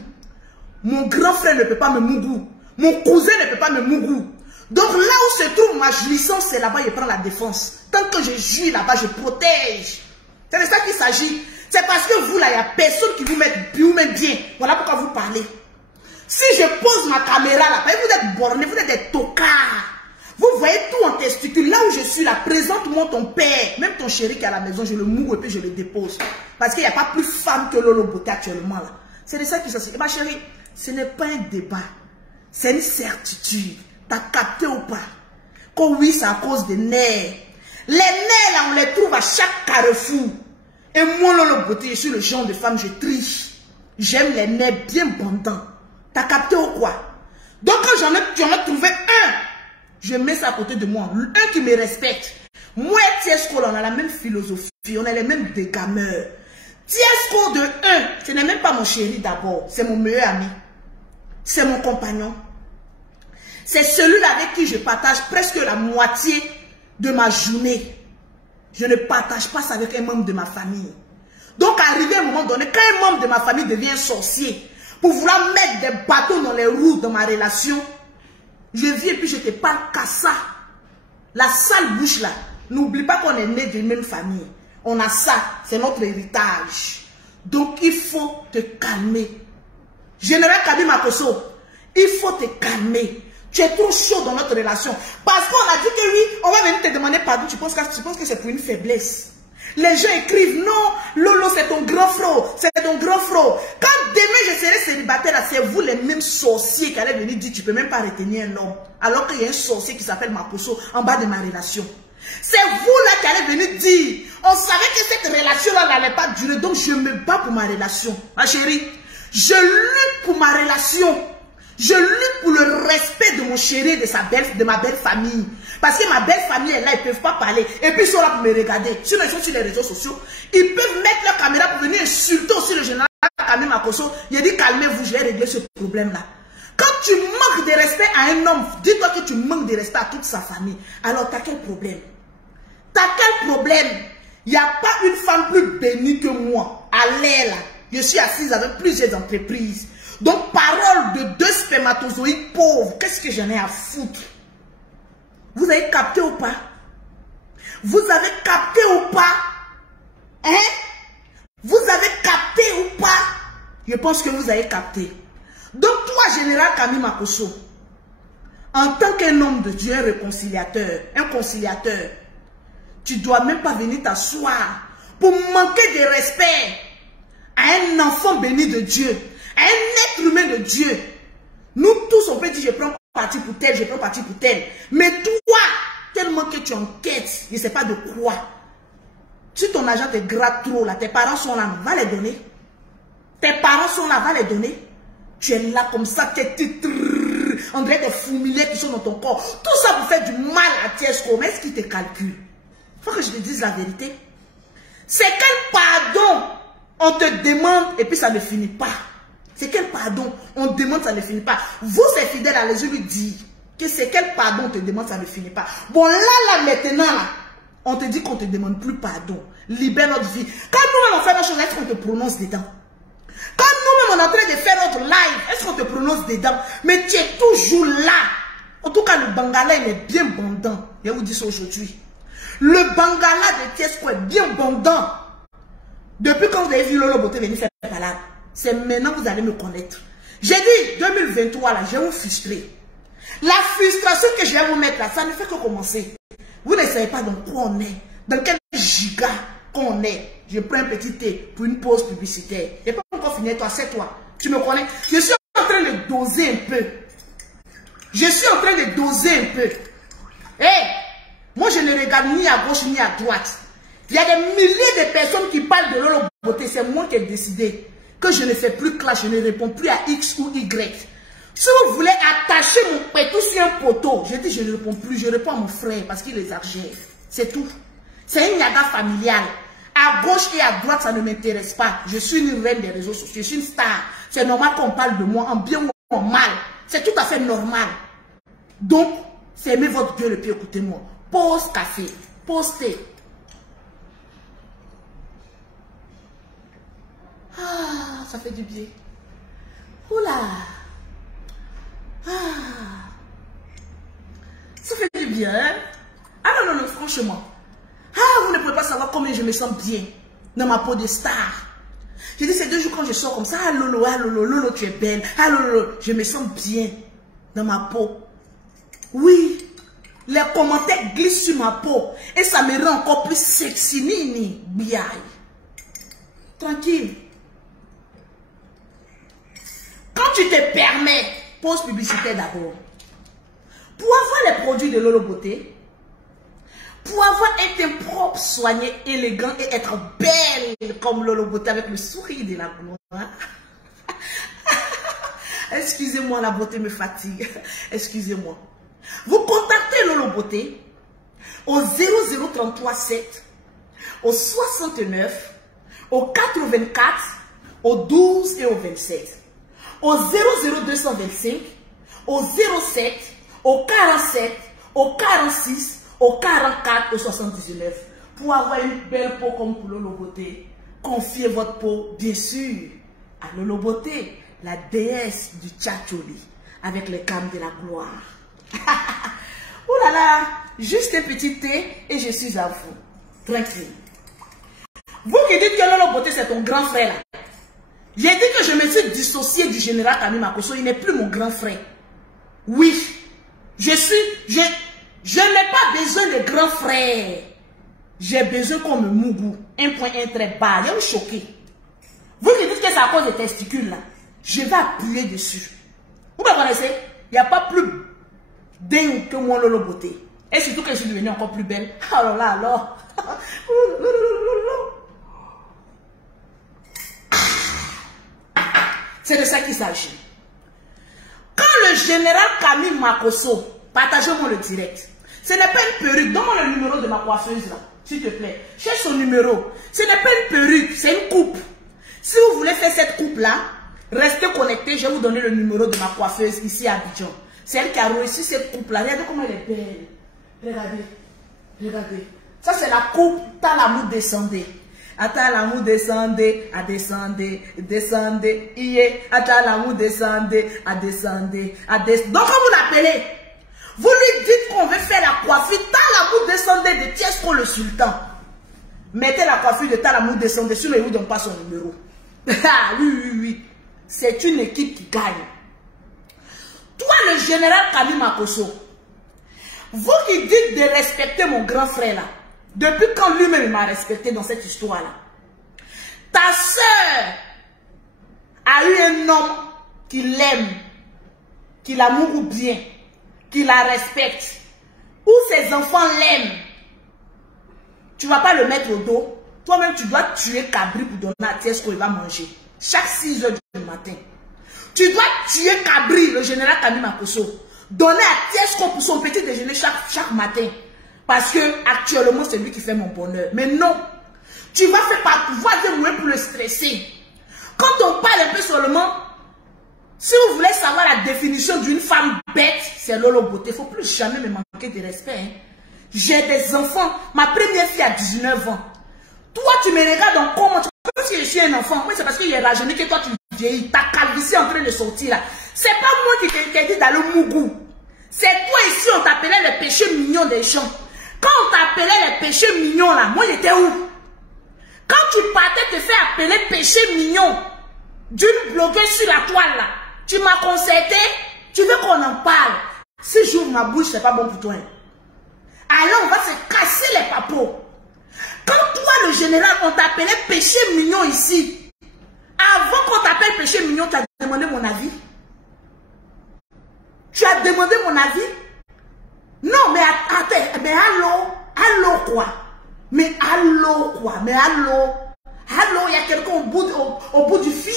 Mon grand frère ne peut pas me mougou. Mon cousin ne peut pas me mougou. Donc là où se trouve ma jouissance, c'est là-bas, je prends la défense. Tant que je jouis là-bas, je protège. C'est de ça qu'il s'agit. C'est parce que vous là, il n'y a personne qui vous met bien. Voilà pourquoi vous parlez. Si je pose ma caméra là, vous êtes bornés, vous êtes des tocards. Vous voyez tout en testicule. Là où je suis là, présente-moi ton père. Même ton chéri qui est à la maison, je le moue et puis je le dépose. Parce qu'il n'y a pas plus femme que Lolo Beauté actuellement là. C'est de ça qu'il s'agit. Ma chérie, ce n'est pas un débat. C'est une certitude. T'as capté ou pas? Que oui, c'est à cause des nerfs. Les nerfs là, on les trouve à chaque carrefour. Et moi, Lolo Beauté, je suis le genre de femme, je triche. J'aime les nerfs bien bandants. T'as capté ou quoi? Donc quand j'en ai trouvé un, je mets ça à côté de moi. Un qui me respecte. Moi et Tiesco, on a la même philosophie. On a les mêmes dégameurs. Tiesco de 1, ce n'est même pas mon chéri d'abord. C'est mon meilleur ami. C'est mon compagnon. C'est celui-là avec qui je partage presque la moitié de ma journée. Je ne partage pas ça avec un membre de ma famille. Donc, arrivé à un moment donné, quand un membre de ma famille devient sorcier, pour vouloir mettre des bâtons dans les roues dans ma relation, je viens et puis je te parle qu'à ça. La sale bouche là. N'oublie pas qu'on est né d'une même famille. On a ça. C'est notre héritage. Donc il faut te calmer. Général Kabi Makosso, il faut te calmer. Tu es trop chaud dans notre relation. Parce qu'on a dit que oui, on va venir te demander pardon. Tu penses que c'est pour une faiblesse. Les gens écrivent, non, Lolo, c'est ton grand frère. C'est ton grand frère. Quand demain je serai célibataire, c'est vous les mêmes sorciers qui allaient venir dire, tu ne peux même pas retenir un homme. Alors qu'il y a un sorcier qui s'appelle Makosso en bas de ma relation. C'est vous là qui allez venir dire, on savait que cette relation-là n'allait pas durer, donc je me bats pour ma relation. Ma chérie, je lutte pour ma relation. Je lutte pour le respect de mon chéri, de ma belle famille. Parce que ma belle famille est là, ils ne peuvent pas parler. Et puis ils sont là pour me regarder. Si ils sont sur les réseaux sociaux, ils peuvent mettre leur caméra pour venir insulter aussi le général Kabi Makosso. Il a dit, calmez-vous, je vais régler ce problème-là. Quand tu manques de respect à un homme, dis-toi que tu manques de respect à toute sa famille. Alors, tu as quel problème? Tu as quel problème? Il n'y a pas une femme plus bénie que moi. Allez là. Je suis assise avec plusieurs entreprises. Donc, parole de 2 spermatozoïdes pauvres. Qu'est-ce que j'en ai à foutre? Vous avez capté ou pas? Vous avez capté ou pas? Hein? Vous avez capté ou pas? Je pense que vous avez capté. Donc, toi, général Kabi Makosso, en tant qu'un homme de Dieu, un conciliateur, tu ne dois même pas venir t'asseoir pour manquer de respect à un enfant béni de Dieu, à un être humain de Dieu. Nous tous, on peut dire, je prends parti pour tel, je prends parti pour tel. Mais toi, tellement que tu enquêtes, je ne sais pas de quoi. Si ton agent te gratte trop, là, tes parents sont là, va les donner. Tes parents sont là, va les donner. Tu es là comme ça, on dirait des fourmiliers qui sont dans ton corps. Tout ça pour faire du mal à Tiesco. Mais est-ce qu'ils te calculent? Il faut que je te dise la vérité. C'est quel pardon on te demande et puis ça ne finit pas. C'est quel pardon on demande, ça ne finit pas. Vous, c'est fidèle à les yeux lui dire que c'est quel pardon on te demande, ça ne finit pas. Bon, là, maintenant, là, on te dit qu'on ne te demande plus pardon. Libère notre vie. Quand nous-mêmes on fait nos choses, est-ce qu'on te prononce dedans? Quand nous-mêmes on est en train de faire notre live, est-ce qu'on te prononce dedans? Mais tu es toujours là. En tout cas, le Bangala, il est bien bondant. Je vais vous dire ça aujourd'hui. Le Bangala de Tiesco est bien bondant. Depuis quand vous avez vu Lolo Beauté venir faire palade, c'est maintenant que vous allez me connaître. J'ai dit, 2023, là, je vais vous frustrer. La frustration que je vais vous mettre là, ça ne fait que commencer. Vous ne savez pas dans quoi on est, dans quel giga qu'on est. Je prends un petit thé pour une pause publicitaire. Je n'ai pas encore fini, toi, c'est toi. Tu me connais? Je suis en train de doser un peu. Je suis en train de doser un peu. Hé! Moi, je ne regarde ni à gauche ni à droite. Il y a des milliers de personnes qui parlent de Lolo Beauté. C'est moi qui ai décidé que je ne fais plus clash, je ne réponds plus à X ou Y. Si vous voulez attacher mon pétou sur un poteau, je dis je ne réponds plus, je réponds à mon frère parce qu'il exagère. C'est tout. C'est une yaga familiale. À gauche et à droite, ça ne m'intéresse pas. Je suis une reine des réseaux sociaux, je suis une star. C'est normal qu'on parle de moi en bien ou en mal. C'est tout à fait normal. Donc, fermez votre gueule et puis écoutez-moi. Pause café, pause thé. Ah, ça fait du bien. Oula. Ah. Ça fait du bien, hein? Ah non, non, non, franchement. Ah, vous ne pouvez pas savoir combien je me sens bien dans ma peau de star. J'ai dit, ces 2 jours quand je sors comme ça, ah Lolo, Lolo, tu es belle. Ah Lolo, je me sens bien dans ma peau. Oui, les commentaires glissent sur ma peau et ça me rend encore plus sexy, nini, biaï. Tranquille. Quand tu te permets, pause publicitaire d'abord. Pour avoir les produits de Lolo Beauté, pour avoir un teint propre, soigné, élégant et être belle comme Lolo Beauté avec le sourire de la gloire. Excusez-moi, la beauté me fatigue. Excusez-moi. Vous contactez Lolo Beauté au 00337, au 69, au 84, au 12 et au 27. Au 00225, au 07, au 47, au 46, au 44, au 79. Pour avoir une belle peau comme pour Lolo Beauté, confiez votre peau, bien sûr, à Lolo Beauté, la déesse du Tchatcholi, avec les cames de la gloire. Ouh là là! juste un petit thé et je suis à vous. Tranquille. Vous qui dites que Lolo Beauté c'est ton grand frère là. J'ai dit que je me suis dissocié du général Kami Makosso, il n'est plus mon grand frère. Oui, je n'ai pas besoin de grand frère. J'ai besoin qu'on me mougou. Un point, un trait bas. Il y a me choqué. Vous qui dites que c'est à cause des testicules là, je vais appuyer dessus. Vous me connaissez? Il n'y a pas plus dingue que mon Lolo Beauté. Et surtout que je suis devenue encore plus belle. Alors là, alors. C'est de ça qu'il s'agit. Quand le général Kami Makosso, partagez-moi le direct. Ce n'est pas une perruque. Donne-moi le numéro de ma coiffeuse là, s'il te plaît. Cherche son numéro. Ce n'est pas une perruque, c'est une coupe. Si vous voulez faire cette coupe là, restez connectés. Je vais vous donner le numéro de ma coiffeuse ici à Abidjan. C'est elle qui a réussi cette coupe là. Regardez comment elle est belle. Regardez. Regardez. Ça c'est la coupe Talamou descendait. Atalamou descendait, à descendait, descendait, ié, Atalamou descendait, à descendait, à descendait. Donc, quand vous l'appelez, vous lui dites qu'on veut faire la coiffure Talamou descendait de Tiesco le sultan. Mettez la coiffure de Talamou descendait, sinon il ne vous donne pas son numéro. Ah, oui. C'est une équipe qui gagne. Toi, le général Kami Makosso, vous qui dites de respecter mon grand frère là, depuis quand lui-même m'a respecté dans cette histoire-là? Ta soeur a eu un homme qui l'aime, qui l'amoure bien, qui la respecte, ou ses enfants l'aiment. Tu ne vas pas le mettre au dos. Toi-même, tu dois tuer Cabri pour donner à Tiesco, il va manger. Chaque 6 h du matin. Tu dois tuer Cabri, le général Kami Makosso. Donner à Tiesco pour son petit déjeuner chaque matin. Parce que actuellement, c'est lui qui fait mon bonheur. Mais non. Tu vas faire par pouvoir de moi pour le stresser. Quand on parle un peu seulement, si vous voulez savoir la définition d'une femme bête, c'est Lolo Beauté. Il ne faut plus jamais me manquer de respect. Hein. J'ai des enfants. Ma première fille a 19 ans. Toi, tu me regardes en comment tu penses que je suis un enfant. Oui, c'est parce qu'il y a rajeuni que toi, tu vieillis. Ta calvitie est en train de sortir là. C'est pas moi qui t'interdis d'aller au Mougou. C'est toi ici, on t'appelait les péchés mignons des gens. Quand on t'appelait les péchés mignons là, moi j'étais où? Quand tu partais te faire appeler péché mignon d'une blogueuse sur la toile là, tu m'as concerté, tu veux qu'on en parle. Si j'ouvre ma bouche, c'est pas bon pour toi. Alors on va se casser les papeaux. Quand toi le général, on t'appelait péché mignon ici, avant qu'on t'appelle péché mignon, tu as demandé mon avis? Tu as demandé mon avis? Non, mais attends, mais allô quoi? Mais allô quoi? Mais allô, il y a quelqu'un au bout du fil?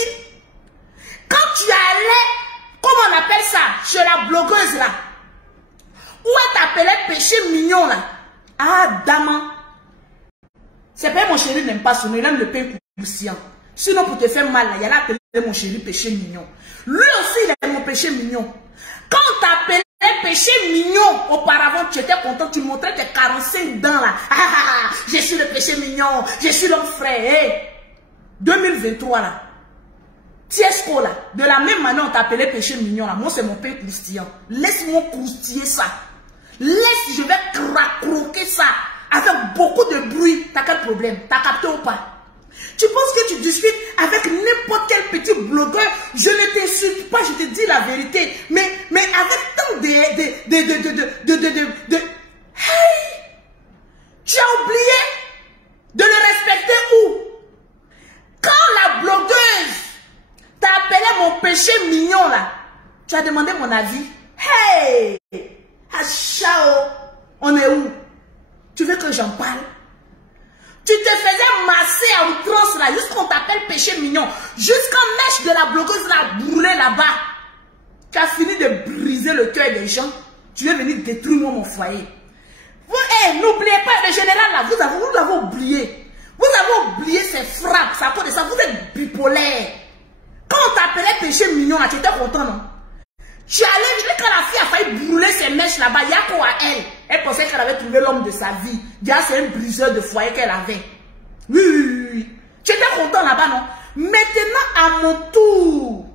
Quand tu allais, comment on appelle ça, chez la blogueuse là, où elle t'appelait péché mignon là? Ah, dame, c'est pas mon chéri n'aime pas son nom, il aime le pain croustillant. Sinon pour te faire mal là, il y a là appelé mon chéri péché mignon. Lui aussi il est mon péché mignon. Quand on t'appelait péché mignon, auparavant tu étais content, tu montrais tes 45 dents là. Ah, je suis le péché mignon, je suis l'homme frère. Hey, 2023 là, Tiesco là, de la même manière on t'appelait péché mignon là. Moi c'est mon pain croustillant. Laisse-moi croustiller ça. Je vais croquer ça avec beaucoup de bruit. T'as quel problème? T'as capté ou pas? Tu penses que tu discutes avec n'importe quel petit blogueur? Je ne t'insulte pas, je te dis la vérité. Mais avec tant de... Hey! Tu as oublié de le respecter où? Quand la blogueuse t'a appelé mon péché mignon là, tu as demandé mon avis. Hey! Ah, ciao! On est où? Tu veux que j'en parle? Tu te faisais masser à outrance là, jusqu'on t'appelle péché mignon. Jusqu'en mèche de la blogueuse là, brûlée là-bas. Tu as fini de briser le cœur des gens. Tu es venu détruire mon foyer. Vous, n'oubliez pas, le général là, vous l'avez oublié. Vous avez oublié ses frappes, ça cause de ça, vous êtes bipolaire. Quand on t'appelait péché mignon là, tu étais content, non? Tu allais, quand la fille a failli brûler ses mèches là-bas, il y a quoi à elle? Elle pensait qu'elle avait trouvé l'homme de sa vie. Déjà, c'est un briseur de foyer qu'elle avait. Oui. Tu étais content là-bas, non? Maintenant, à mon tour,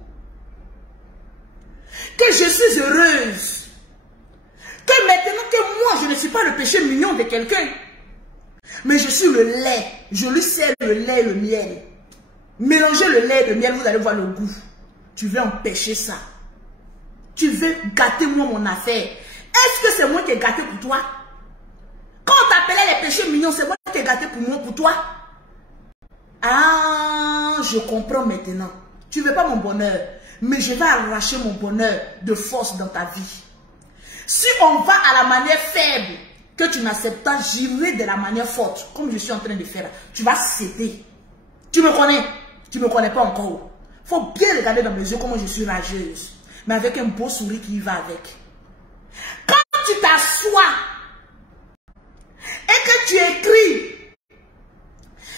que je suis heureuse Que maintenant que moi, je ne suis pas le péché mignon de quelqu'un. Mais je suis le lait. Je lui sers le lait et le miel. Mélangez le lait et le miel, vous allez voir le goût. Tu veux empêcher ça. Tu veux gâter moi mon affaire. Est-ce que c'est moi qui ai gâté pour toi? Quand on t'appelait les péchés mignons, c'est moi qui ai gâté pour moi, pour toi? Ah, je comprends maintenant. Tu ne veux pas mon bonheur, mais je vais arracher mon bonheur de force dans ta vie. Si on va à la manière faible que tu n'acceptes pas, j'irai de la manière forte, comme je suis en train de faire. Tu vas céder. Tu me connais? Tu ne me connais pas encore. Il faut bien regarder dans mes yeux comment je suis rageuse. Mais avec un beau sourire qui y va avec. Quand tu t'assois et que tu écris,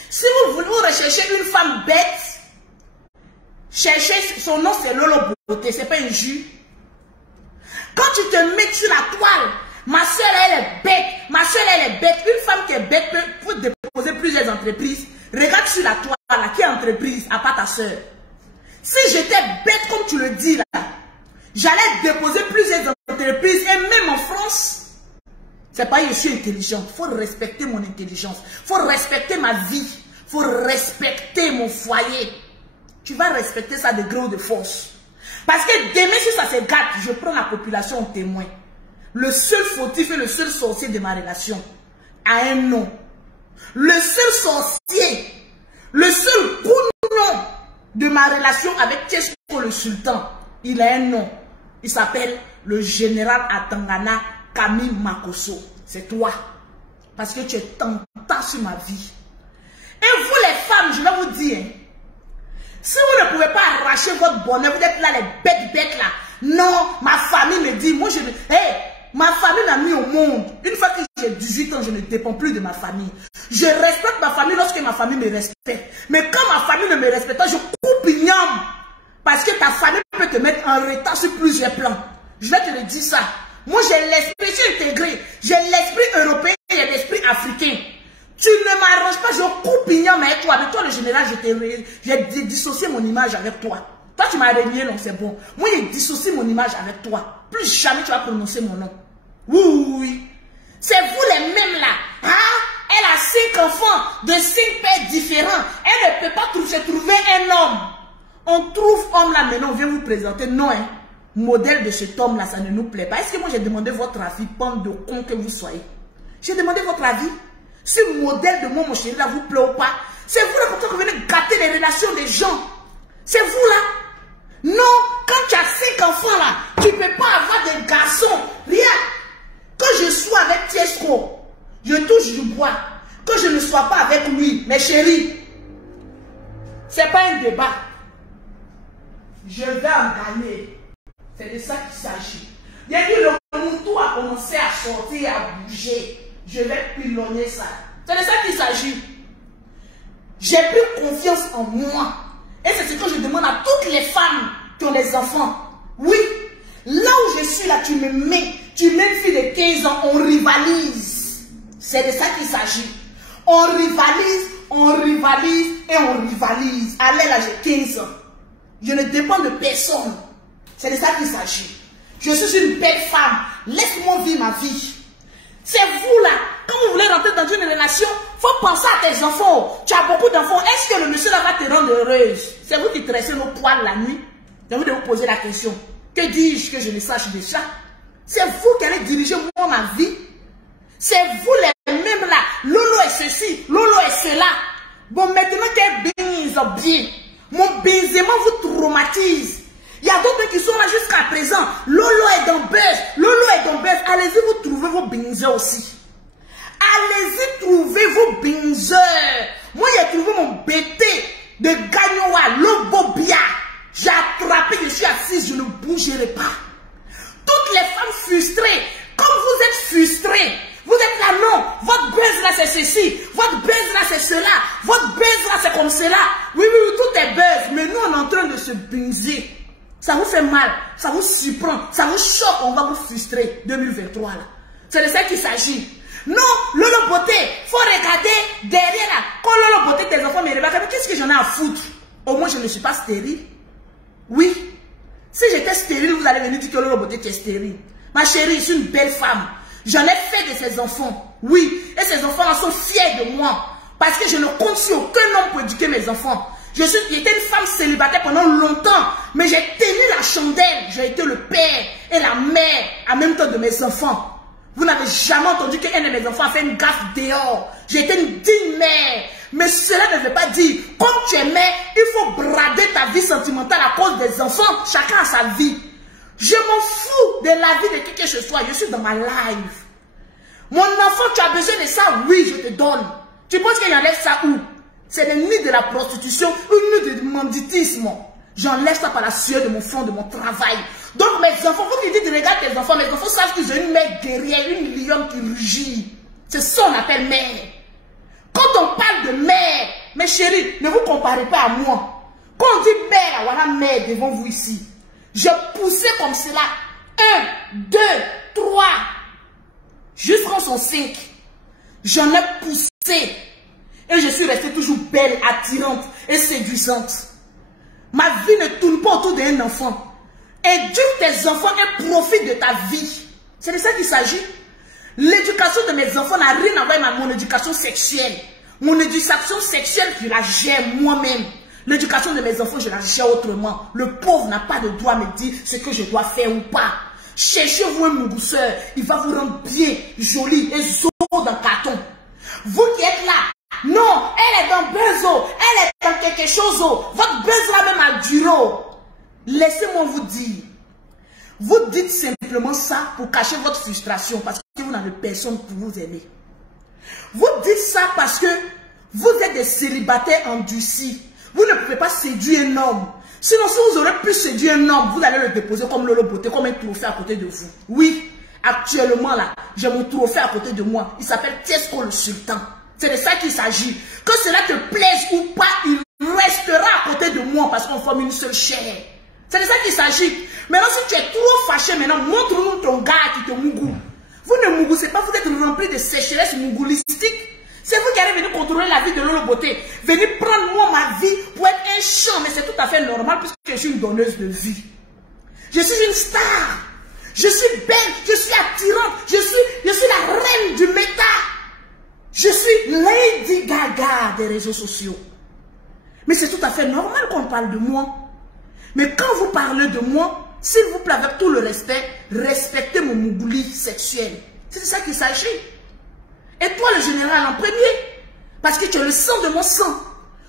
si vous voulez rechercher une femme bête, cherchez, son nom c'est Lolo Beauté, c'est pas un jus. Quand tu te mets sur la toile, ma soeur elle est bête, ma soeur elle est bête, une femme qui est bête peut déposer plusieurs entreprises. Regarde sur la toile, là, qui est entreprise, à part ta soeur. Si j'étais bête comme tu le dis là, j'allais déposer plusieurs entreprises et même en France. C'est pas que je suis intelligente. Il faut respecter mon intelligence. Il faut respecter ma vie. Il faut respecter mon foyer. Tu vas respecter ça de gré ou de force. Parce que demain, si ça se gâte, je prends la population en témoin. Le seul fautif et le seul sorcier de ma relation a un nom. Le seul sorcier, le seul nom de ma relation avec Tchesko le sultan, il a un nom. Il s'appelle le général Atangana Camille Makosso. C'est toi. Parce que tu es tentant sur ma vie. Et vous les femmes, je vais vous dire, si vous ne pouvez pas arracher votre bonheur, vous êtes là les bêtes là. Non, ma famille me dit, moi je me... Hey, ma famille m'a mis au monde. Une fois que j'ai 18 ans, je ne dépends plus de ma famille. Je respecte ma famille lorsque ma famille me respecte. Mais quand ma famille ne me respecte pas, je coupe igname. Parce que ta famille peut te mettre en retard sur plusieurs plans. Je vais te le dire ça. Moi, j'ai l'esprit intégré. J'ai l'esprit européen et l'esprit africain. Tu ne m'arranges pas, je coupe igname avec toi. Avec toi, le général, j'ai dissocié mon image avec toi. Toi, tu m'as régné, non, c'est bon. Moi, j'ai dissocié mon image avec toi. Plus jamais tu vas prononcer mon nom. Oui. C'est vous les mêmes là. Hein? Elle a 5 enfants de 5 pères différents. Elle ne peut pas trouver un homme. On trouve homme là maintenant, on vient vous présenter. Non, hein. Modèle de cet homme là, ça ne nous plaît pas. Est-ce que moi j'ai demandé votre avis, bande de cons que vous soyez? J'ai demandé votre avis. Ce modèle de moi, mon chéri là, vous plaît ou pas? C'est vous là comme ça que vous venez gâter les relations des gens. C'est vous là. Non, quand tu as 5 enfants là, tu ne peux pas avoir des garçons. Rien. Que je sois avec Tchesko, je touche du bois. Que je ne sois pas avec lui, mes chéris. C'est pas un débat. Je vais en gagner. C'est de ça qu'il s'agit. Il y a dit le mouton a commencé à sortir, à bouger. Je vais pilonner ça. C'est de ça qu'il s'agit. J'ai pris confiance en moi. Et c'est ce que je demande à toutes les femmes qui ont des enfants. Oui, là où je suis là, tu me mets. Tu mets une fille de 15 ans, on rivalise. C'est de ça qu'il s'agit. On rivalise et on rivalise. Allez là, j'ai 15 ans. Je ne dépends de personne. C'est de ça qu'il s'agit. Je suis une belle femme. Laisse-moi vivre ma vie. C'est vous là. Quand vous voulez rentrer dans une relation, il faut penser à tes enfants. Tu as beaucoup d'enfants. Est-ce que le monsieur là va te rendre heureuse? C'est vous qui tressez nos poils la nuit. J'ai envie de vous poser la question. Que dis-je que je ne sache déjà? C'est vous qui allez diriger moi ma vie. C'est vous les mêmes là. Lolo est ceci, Lolo est cela. Bon, maintenant qu'elle bise bien, mon baisement vous traumatise. Il y a d'autres qui sont là jusqu'à présent. Lolo est dans buzz. Lolo est dans buzz. Allez-y, vous trouvez vos bingers aussi. Allez-y, trouvez vos bingers. Moi, j'ai trouvé mon BT de Gagnoa, Lobobia. J'ai attrapé, je suis assise, je ne bougerai pas. Toutes les femmes frustrées, comme vous êtes frustrées, vous êtes là, non, votre buzz là c'est ceci, votre buzz là c'est cela, votre buzz là c'est comme cela. Oui, tout est buzz, mais nous on est en train de se bingser. Ça vous fait mal, ça vous surprend, ça vous choque, on va vous frustrer. 2023 là. C'est de ça qu'il s'agit. Non, Lolo Beauté, faut regarder derrière là. Quand Lolo Beauté, tes enfants me regardent, mais qu'est-ce que j'en ai à foutre? Au moins je ne suis pas stérile. Oui. Si j'étais stérile, vous allez venir dire que Lolo Beauté tu es stérile. Ma chérie, je suis une belle femme. J'en ai fait de ces enfants. Oui. Et ces enfants-là sont fiers de moi. Parce que je ne compte sur aucun homme pour éduquer mes enfants. J'étais une femme célibataire pendant longtemps. Mais j'ai tenu la chandelle. J'ai été le père et la mère en même temps de mes enfants. Vous n'avez jamais entendu qu'un de mes enfants a fait une gaffe dehors. J'ai été une digne mère. Mais cela ne veut pas dire, comme tu es mère, il faut brader ta vie sentimentale à cause des enfants. Chacun a sa vie. Je m'en fous de la vie de qui que ce soit. Je suis dans ma life. Mon enfant, tu as besoin de ça? Oui, je te donne. Tu penses qu'il enlève ça où? C'est le nid de la prostitution, le nid du banditisme. J'enlève ça par la sueur de mon front, de mon travail. Donc mes enfants, vous qui dites, regarde tes enfants, mes enfants savent qu'ils ont une mère guerrière, une lionne qui rugit. C'est ça qu'on appelle mère. Quand on parle de mère, mes chéris, ne vous comparez pas à moi. Quand on dit mère, voilà mère devant vous ici. J'ai poussé comme cela. 1, 2, 3. Jusqu'en son 5. J'en ai poussé. Et je suis restée toujours belle, attirante et séduisante. Ma vie ne tourne pas autour d'un enfant. Éduque tes enfants et profite de ta vie. C'est de ça qu'il s'agit. L'éducation de mes enfants n'a rien à voir avec mon éducation sexuelle. Mon éducation sexuelle, je la gère moi-même. L'éducation de mes enfants, je la gère autrement. Le pauvre n'a pas de droit à me dire ce que je dois faire ou pas. Cherchez-vous un mougousseur, il va vous rendre bien, joli et zo dans le carton. Vous qui êtes là, non, elle est dans Benzo, elle est dans quelque chose, votre Benzo là même à Duro. Laissez-moi vous dire, vous dites simplement ça pour cacher votre frustration parce que vous n'avez personne pour vous aimer. Vous dites ça parce que vous êtes des célibataires endurcis. Vous ne pouvez pas séduire un homme. Sinon, si vous aurez pu séduire un homme, vous allez le déposer comme Lolo Beauté, comme un trophée à côté de vous. Oui, actuellement là, j'ai mon trophée à côté de moi. Il s'appelle Tiesco le Sultan. C'est de ça qu'il s'agit. Que cela te plaise ou pas, il restera à côté de moi parce qu'on forme une seule chair. C'est de ça qu'il s'agit. Maintenant, si tu es trop fâché, maintenant, montre-nous ton gars qui te mougou. Vous ne mougoussez pas, vous êtes rempli de sécheresse mougoulistique. C'est vous qui allez venir contrôler la vie de Lolo Beauté. Venir prendre moi ma vie pour être un champ. Mais c'est tout à fait normal puisque je suis une donneuse de vie. Je suis une star. Je suis belle. Je suis attirante. Je suis la reine du méta. Je suis Lady Gaga des réseaux sociaux. Mais c'est tout à fait normal qu'on parle de moi. Mais quand vous parlez de moi, s'il vous plaît, avec tout le respect, respectez mon mougouli sexuel. C'est de ça qu'il s'agit. Et toi, le général, en premier, parce que tu es le sang de mon sang,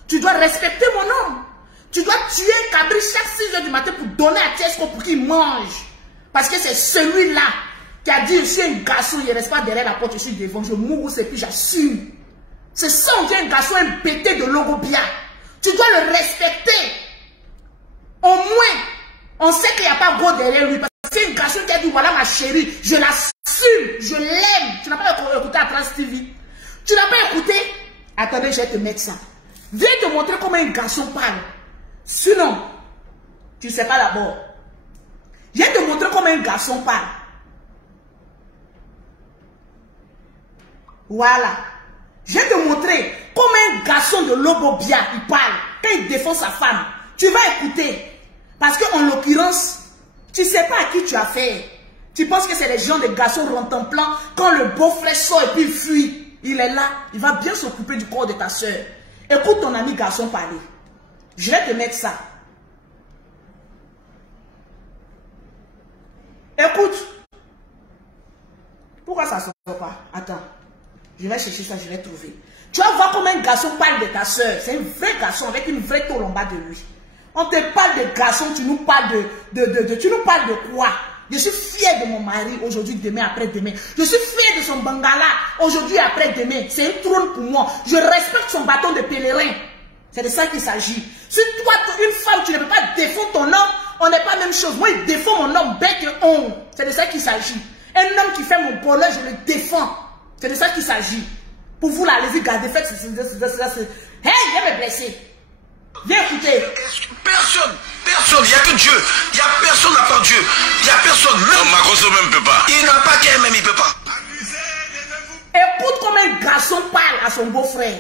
tu dois respecter mon homme. Tu dois tuer un cabri chaque 6 h du matin pour donner à Tiesco pour qu'il mange. Parce que c'est celui-là qui a dit, je suis un garçon, il ne reste pas derrière la porte, je suis devant, je mourre et puis j'assume. C'est ça, on dit un garçon, un pété de Logobia. Tu dois le respecter. Au moins, on sait qu'il n'y a pas gros derrière lui. Parce que c'est un garçon qui a dit, voilà ma chérie, je l'assume, je l'aime. Tu n'as pas écouté à France TV. Tu n'as pas écouté. Attendez, je vais te mettre ça. Viens te montrer comment un garçon parle. Sinon, tu ne sais pas d'abord. Je vais te montrer comment un garçon parle. Voilà. Je vais te montrer comment un garçon de Logobia il parle. Quand il défend sa femme. Tu vas écouter. Parce qu'en l'occurrence, tu ne sais pas à qui tu as affaire. Tu penses que c'est les gens, des garçons rentemplants. Quand le beau-frère sort et puis il fuit, il est là. Il va bien s'occuper du corps de ta soeur. Écoute ton ami garçon parler. Je vais te mettre ça. Écoute. Pourquoi ça ne sort pas? Attends. Je vais chercher ça, je vais trouver. Tu vas voir comment un garçon parle de ta soeur. C'est un vrai garçon avec une vraie tôle en bas de lui. On te parle de garçon, tu nous parles tu nous parles de quoi? Je suis fière de mon mari aujourd'hui, demain, après-demain. Je suis fière de son bangala aujourd'hui, après-demain. C'est un trône pour moi. Je respecte son bâton de pèlerin. C'est de ça qu'il s'agit. Si toi, une femme, tu ne peux pas défendre ton homme, on n'est pas la même chose. Moi, je défends mon homme bec et ongle. C'est de ça qu'il s'agit. Un homme qui fait mon bonheur, je le défends. C'est de ça qu'il s'agit. Pour vous, là, allez-y, gardez, faites hey, viens me blesser. Viens écouter. Personne, il n'y a que Dieu. Il n'y a personne à part Dieu. Il n'y a personne. Même ma grosse même peut pas. Il n'a pas qu'elle même, il peut pas. Écoute comme un garçon parle à son beau-frère.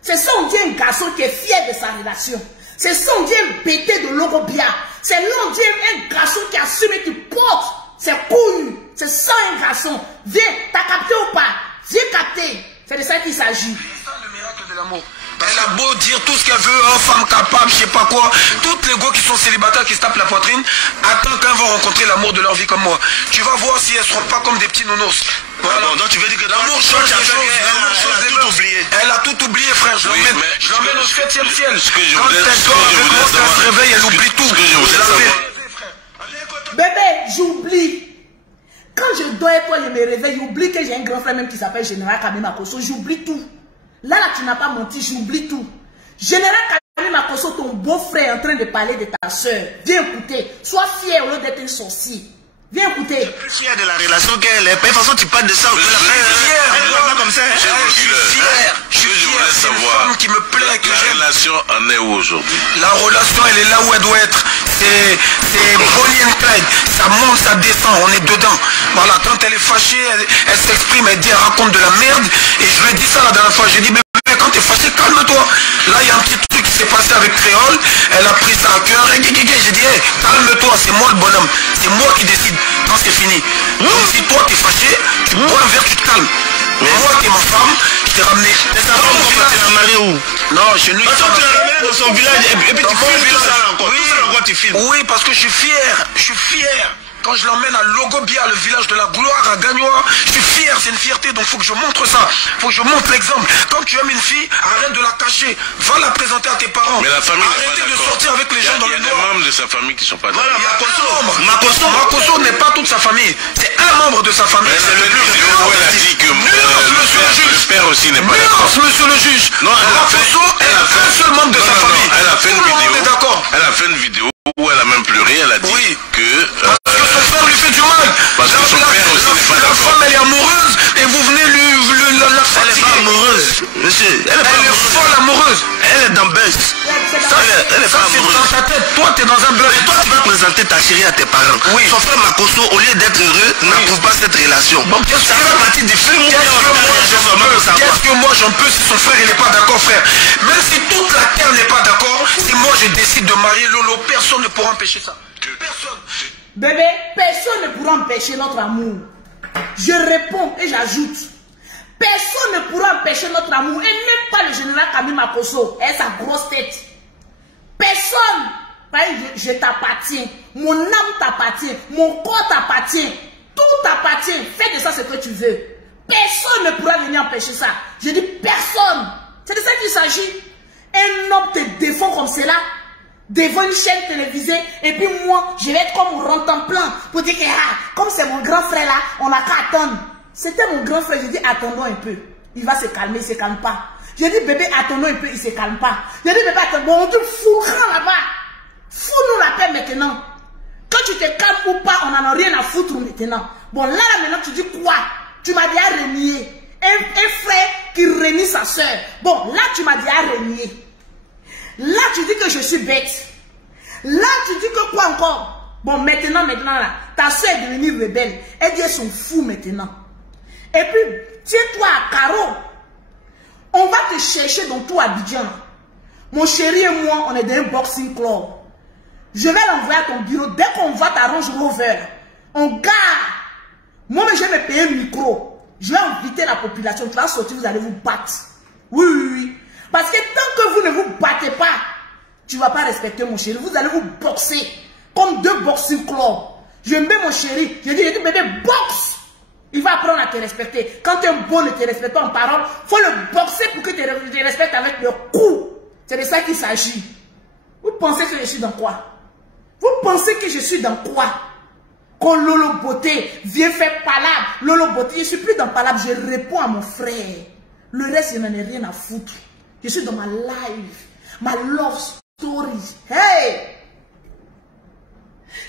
C'est ça, on dit un garçon qui est fier de sa relation. C'est ça, on dit un pété de Logobia. C'est là, on dit un garçon qui assume et qui porte ses couilles C'est ça un garçon. Viens, t'as capté ou pas? Viens capter. C'est de ça qu'il s'agit. C'est ça le miracle de l'amour. Elle a beau dire tout ce qu'elle veut, oh, femme capable, je sais pas quoi. Toutes les gars qui sont célibataires, qui se tapent la poitrine, attends qu'elles vont rencontrer l'amour de leur vie comme moi. Tu vas voir si elles seront pas comme des petits nounours. Voilà. Donc tu veux dire que l'amour change les choses. Elle a tout oublié. Elle a tout oublié, frère. Je l'emmène au 7e ciel. Quand elle dort avec moi, quand elle se réveille, elle oublie tout. Bébé, j'oublie. Quand je dors et toi, je me réveille, j'oublie que j'ai un grand frère même qui s'appelle Général Kamima Kosso. J'oublie tout. Là, tu n'as pas menti, j'oublie tout. Général Kamima Kosso, ton beau-frère est en train de parler de ta soeur. Viens écouter. Sois fier au lieu d'être un sorcier. Viens écouter. Je suis plus fier de la relation qu'elle est. De toute façon, tu parles de ça. Elle ne pas comme ça. Je suis fier. Je voulais savoir qui me plaît. La relation en est où aujourd'hui? La relation, elle est là où elle doit être. C'est Bonnie and Clyde. Ça monte, ça descend. On est dedans. Voilà, quand elle est fâchée, elle s'exprime, elle dit, elle raconte de la merde. Et je lui ai dit ça la dernière fois. Je lui ai dit, bébé, quand tu es fâché, calme-toi. Là, il y a un petit truc qui s'est passé avec Créole. Elle a pris ça à cœur. J'ai dit, hey, calme-toi, c'est moi le bonhomme. C'est moi qui décide quand c'est fini. Donc si toi t'es fâché, tu bois un verre, tu te calmes. Moi t'es ma femme, je t'ai ramené. Mais ça va, pourquoi tu l'as marié où? Non, chez nous. Parce que tu l'as ramené dans son village et puis tu filmes tout ça encore. Oui. Tout ça encore tu filmes. Oui, parce que je suis fier. Je suis fier. Quand je l'emmène à Logobia, le village de la gloire, à Gagnoa, je suis fier, c'est une fierté, donc il faut que je montre ça. Il faut que je montre l'exemple. Quand tu aimes une fille, arrête de la cacher. Va la présenter à tes parents. Mais la famille arrêtez de sortir avec les gens dans le noir. Il y a des membres de sa famille qui sont pas d'accord. Voilà, Makosso n'est pas toute sa famille. C'est un membre de sa famille. C'est le plus vidéo où elle a dit que le père aussi n'est pas d'accord. Monsieur le juge. Non, Makosso est un seul membre de sa famille. Elle a fait une vidéo. D'accord. Elle a fait une vidéo où elle a même pleuré. Elle a dit que son frère lui fait du mal. Parce que son père aussi n'est pas d'accord. La femme, elle est amoureuse et vous venez la fatiguer. Elle n'est pas amoureuse, monsieur. Elle est folle amoureuse. Elle est dans buzz. Elle est pas amoureuse. Dans ta tête. Toi, tu es dans un buzz. Et toi, tu vas présenter ta chérie à tes parents. Oui. Son frère Makosso, au lieu d'être heureux, n'approuve pas cette relation. Bon, ça fait partie des films. Qu'est-ce que moi j'en peux si son frère il n'est pas d'accord, frère? Même si toute la terre n'est pas d'accord, si moi je décide de marier Lolo, personne ne pourra empêcher ça. Personne. Bébé, personne ne pourra empêcher notre amour. Je réponds et j'ajoute. Personne ne pourra empêcher notre amour. Et même pas le général Kamima Kosso et sa grosse tête. Personne. Je t'appartiens. Mon âme t'appartient. Mon corps t'appartient. Tout t'appartient. Fais de ça ce que tu veux. Personne ne pourra venir empêcher ça. Je dis personne. C'est de ça qu'il s'agit. Un homme te défend comme cela devant une chaîne télévisée et puis moi je vais être comme un rentre-en-plein pour dire que comme c'est mon grand frère là, on n'a qu'à attendre. C'était mon grand frère, je dis attendons un peu. Il va se calmer, il ne se calme pas. Je dis bébé attendons un peu, il ne se calme pas. Je dis bébé attendons, bon, on te foutera là-bas. Fous-nous la paix maintenant. Quand tu te calmes ou pas, on n'en a rien à foutre maintenant. Bon là maintenant tu dis quoi? Tu m'as dit à renier. Un frère qui renie sa soeur. Bon, là, tu m'as dit à renier. Là, tu dis que je suis bête. Là, tu dis que quoi encore? Bon, maintenant, là, ta soeur est devenue rebelle. Elle dit, elles sont fous maintenant. Et puis, tiens-toi à carreau. On va te chercher dans tout Abidjan. Mon chéri et moi, on est dans un boxing club. Je vais l'envoyer à ton bureau. Dès qu'on voit ta Range Rover, on garde. Moi, je vais me payer un micro. Je vais inviter la population, tu vas sortir, vous allez vous battre. Oui, oui, oui. Parce que tant que vous ne vous battez pas, tu ne vas pas respecter mon chéri. Vous allez vous boxer comme deux boxing clubs. Je mets mon chéri, je dis bébé, boxe. Il va apprendre à te respecter. Quand un bon ne te respecte pas en parole, il faut le boxer pour que tu te respectes avec le coup. C'est de ça qu'il s'agit. Vous pensez que je suis dans quoi? Vous pensez que je suis dans quoi? Quand Lolo Beauté vient faire palabre, Lolo Beauté, je ne suis plus dans palabre, je réponds à mon frère. Le reste, je n'en ai rien à foutre. Je suis dans ma life, ma love story. Hey!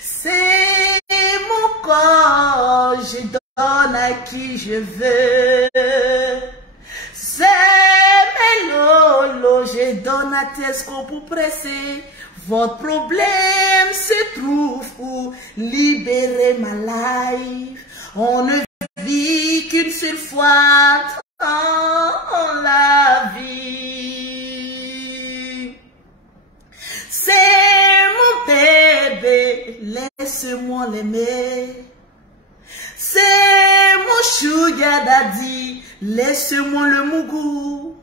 C'est mon corps, je donne à qui je veux. C'est mes Lolo, je donne à Tesco pour presser. Votre problème se trouve où libérer ma life. On ne vit qu'une seule fois dans la vie. C'est mon bébé, laisse-moi l'aimer. C'est Dadi, laisse-moi le mougou.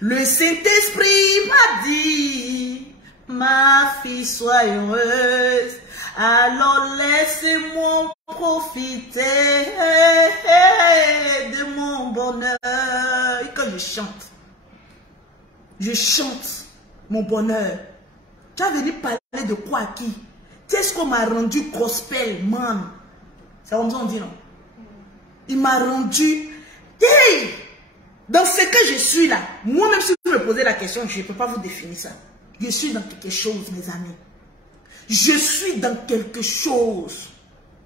Le Saint-Esprit m'a dit, ma fille, sois heureuse. Alors laissez-moi profiter de mon bonheur. Et quand je chante mon bonheur. Tu as venu parler de quoi à qui? Qu'est-ce qu'on m'a rendu gospel, man? C'est comme ça on dit, non? Il m'a rendu... Hey! Dans ce que je suis là, moi-même si vous me posez la question, je ne peux pas vous définir ça. Je suis dans quelque chose, mes amis. Je suis dans quelque chose.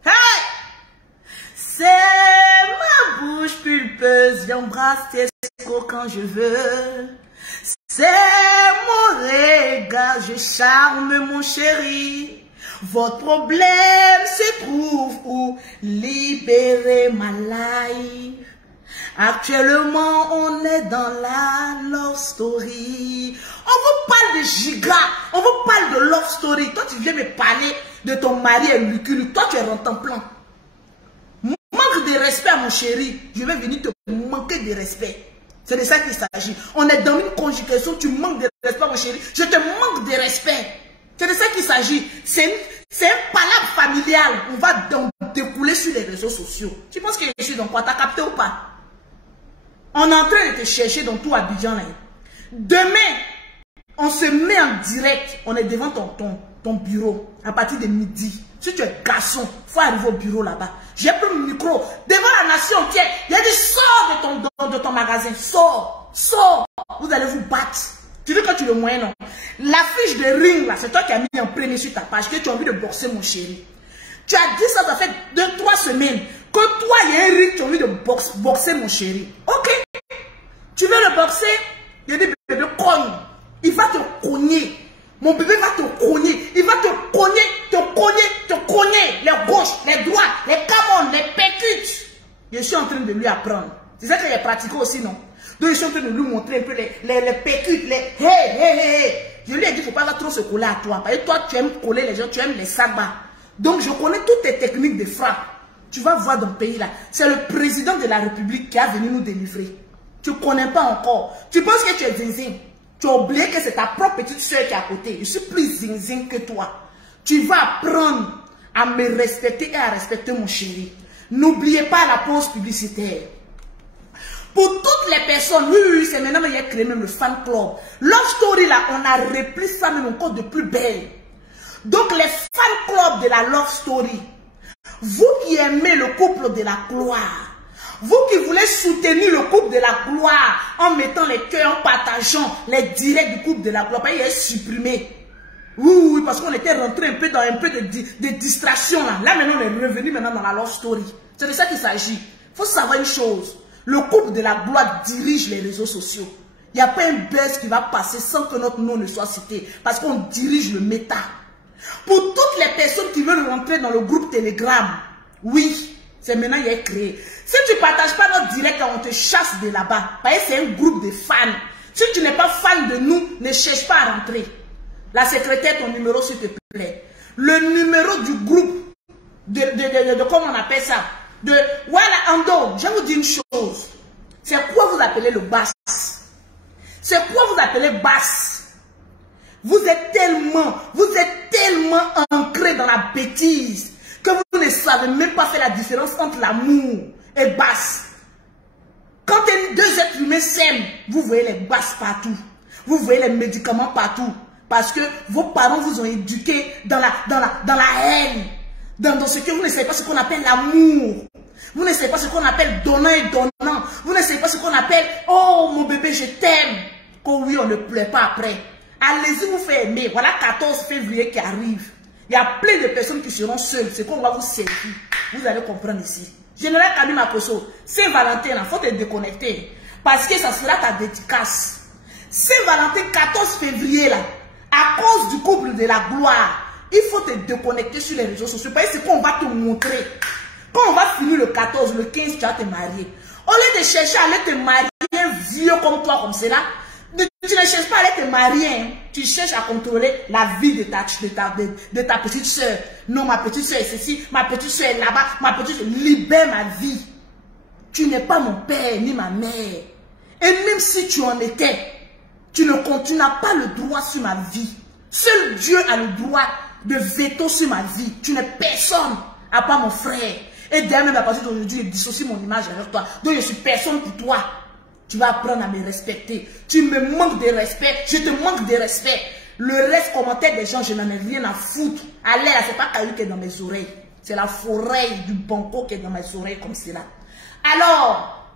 Hey! C'est ma bouche pulpeuse, j'embrasse tes escrocs quand je veux. C'est mon regard, je charme mon chéri. Votre problème se trouve où? Libérer ma life. Actuellement, on est dans la love story. On vous parle de giga, on vous parle de love story. Toi, tu viens me parler de ton mari et Luculu. Toi, tu es rentré en plan. Manque de respect à mon chéri. Je vais venir te manquer de respect. C'est de ça qu'il s'agit. On est dans une conjugation, tu manques de respect à mon chéri. Je te manque de respect. C'est de ça qu'il s'agit. C'est un palabre familial. On va découler sur les réseaux sociaux. Tu penses que je suis dans quoi? T'as capté ou pas? On est en train de te chercher dans tout Abidjan. Là. Demain, on se met en direct. On est devant ton bureau à partir de midi. Si tu es garçon, il faut arriver au bureau là-bas. J'ai pris mon micro devant la nation entière. Il a dit sors de ton magasin. Sors. Vous allez vous battre. Tu dis que tu es le moyen, non? L'affiche de ring là, c'est toi qui as mis en premier sur ta page que tu as envie de boxer mon chéri. Tu as dit ça fait 2-3 semaines. Que toi, il y a un ring, tu as envie de boxer mon chéri. Ok. Tu veux le boxer? Il dit bébé, cogne. Il va te cogner. Mon bébé va te cogner. Il va te cogner. Les gauches, les droites, les camons, les pécutes. Je suis en train de lui apprendre. C'est ça qu'il a pratiqué aussi, non? Donc je suis en train de lui montrer un peu les pécutes, les hey. Je lui ai dit, il ne faut pas trop se coller à toi. Parce que toi, tu aimes coller les gens, tu aimes les sabbats. Donc je connais toutes tes techniques de frappe. Tu vas voir dans le pays là. C'est le président de la République qui a venu nous délivrer. Tu ne connais pas encore. Tu penses que tu es zinzin. Tu as oublié que c'est ta propre petite soeur qui est à côté. Je suis plus zinzin que toi. Tu vas apprendre à me respecter et à respecter mon chéri. N'oubliez pas la pause publicitaire. Pour toutes les personnes, oui, c'est maintenant qu'il y a créé même le fan club. Love Story là, on a repris ça même encore de plus belle. Donc les fan clubs de la Love Story, vous qui aimez le couple de la gloire, vous qui voulez soutenir le couple de la gloire en mettant les cœurs, en partageant les directs du couple de la gloire, il est supprimé. Oui, parce qu'on était rentré un peu dans de distraction là. Là maintenant, on est revenu maintenant dans la Love Story. C'est de ça qu'il s'agit. Il faut savoir une chose. Le couple de la gloire dirige les réseaux sociaux. Il n'y a pas un buzz qui va passer sans que notre nom ne soit cité. Parce qu'on dirige le méta. Pour toutes les personnes qui veulent rentrer dans le groupe Telegram, oui, c'est maintenant qu'il est créé. Si tu ne partages pas notre direct, on te chasse de là-bas. Parce que c'est un groupe de fans. Si tu n'es pas fan de nous, ne cherche pas à rentrer. La secrétaire, ton numéro s'il te plaît. Le numéro du groupe, comment on appelle ça? Voilà, Ando, je vais vous dire une chose. C'est quoi vous appelez le basse? C'est quoi vous appelez basse? Vous êtes tellement ancré dans la bêtise que vous ne savez même pas faire la différence entre l'amour et basse. Quand deux êtres humains s'aiment, vous voyez les basses partout. Vous voyez les médicaments partout. Parce que vos parents vous ont éduqué dans la haine. Dans ce que vous ne savez pas ce qu'on appelle l'amour. Vous ne savez pas ce qu'on appelle donnant et donnant. Vous ne savez pas ce qu'on appelle oh mon bébé je t'aime. Quand oui on ne pleure pas après. Allez-y vous faire aimer. Voilà 14 février qui arrive. Il y a plein de personnes qui seront seules. C'est qu'on va vous servir. Vous allez comprendre ici. Général Kami Makoso, Saint-Valentin, il faut te déconnecter. Parce que ça sera ta dédicace. Saint-Valentin 14 février là. À cause du couple de la gloire. Il faut te déconnecter sur les réseaux sociaux. Parce que c'est qu'on va te montrer. Quand on va finir le 14, le 15, tu vas te marier. Au lieu de chercher à aller te marier un vieux comme toi, comme cela, tu ne cherches pas à aller te marier. Hein. Tu cherches à contrôler la vie de ta petite soeur. Non, ma petite soeur est ceci, ma petite soeur est là-bas, ma petite soeur. Libère ma vie. Tu n'es pas mon père ni ma mère. Et même si tu en étais, tu n'as pas le droit sur ma vie. Seul Dieu a le droit de veto sur ma vie. Tu n'es personne, à part mon frère. Et d'ailleurs, même à partir d'aujourd'hui, je dissocie mon image avec toi. Donc je suis personne pour toi. Tu vas apprendre à me respecter. Tu me manques de respect, je te manque de respect. Le reste, commentaire des gens, je n'en ai rien à foutre. Allez, là, c'est pas Caillou qui est dans mes oreilles. C'est la forêt du banco qui est dans mes oreilles comme cela. Alors,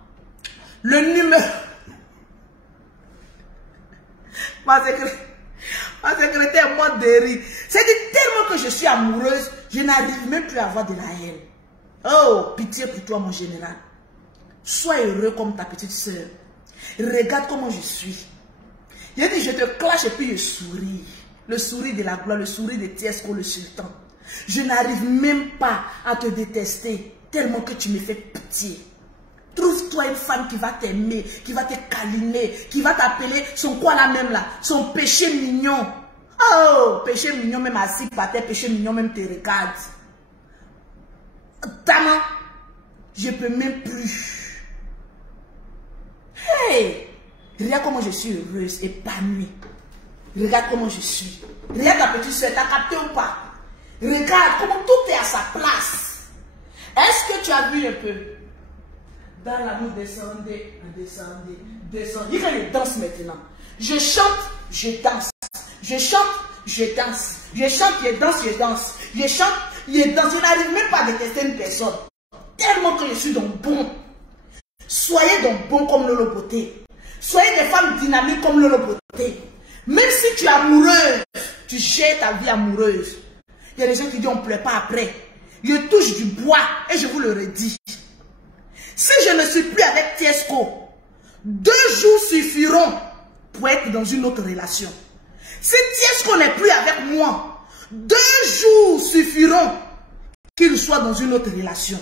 le numéro... Ma secrétaire moi de rire. C'est tellement que je suis amoureuse, je n'arrive même plus à avoir de la haine. Oh, pitié pour toi, mon général. Sois heureux comme ta petite soeur. Regarde comment je suis. J'ai dit, je te clash et puis je souris. Le sourire de la gloire, le sourire de Tiesco, le sultan. Je n'arrive même pas à te détester, tellement que tu me fais pitié. Trouve-toi une femme qui va t'aimer, qui va te câliner, qui va t'appeler son quoi là même là, son péché mignon. Oh, péché mignon même assis par terre, péché mignon même te regarde. Tama, je peux même plus. Hey, regarde comment je suis heureuse, épanouie. Regarde comment je suis. Regarde ta petite soeur, t'as capté ou pas? Regarde comment tout est à sa place. Est-ce que tu as vu un peu? Dans l'amour, descendez, descendez, descendez. Il y a danse maintenant. Je chante, je danse. Je chante, je danse. Je chante, je danse, je danse. Je chante, je danse. Je n'arrive même pas à détester une personne. Tellement que je suis donc bon. Soyez donc bon comme Lolo Beauté. Soyez des femmes dynamiques comme Lolo Beauté. Même si tu es amoureuse, tu gères ta vie amoureuse. Il y a des gens qui disent on ne pleure pas après. Je touche du bois et je vous le redis. Si je ne suis plus avec Tiesco, 2 jours suffiront pour être dans une autre relation. Si Tiesco n'est plus avec moi, 2 jours suffiront qu'il soit dans une autre relation.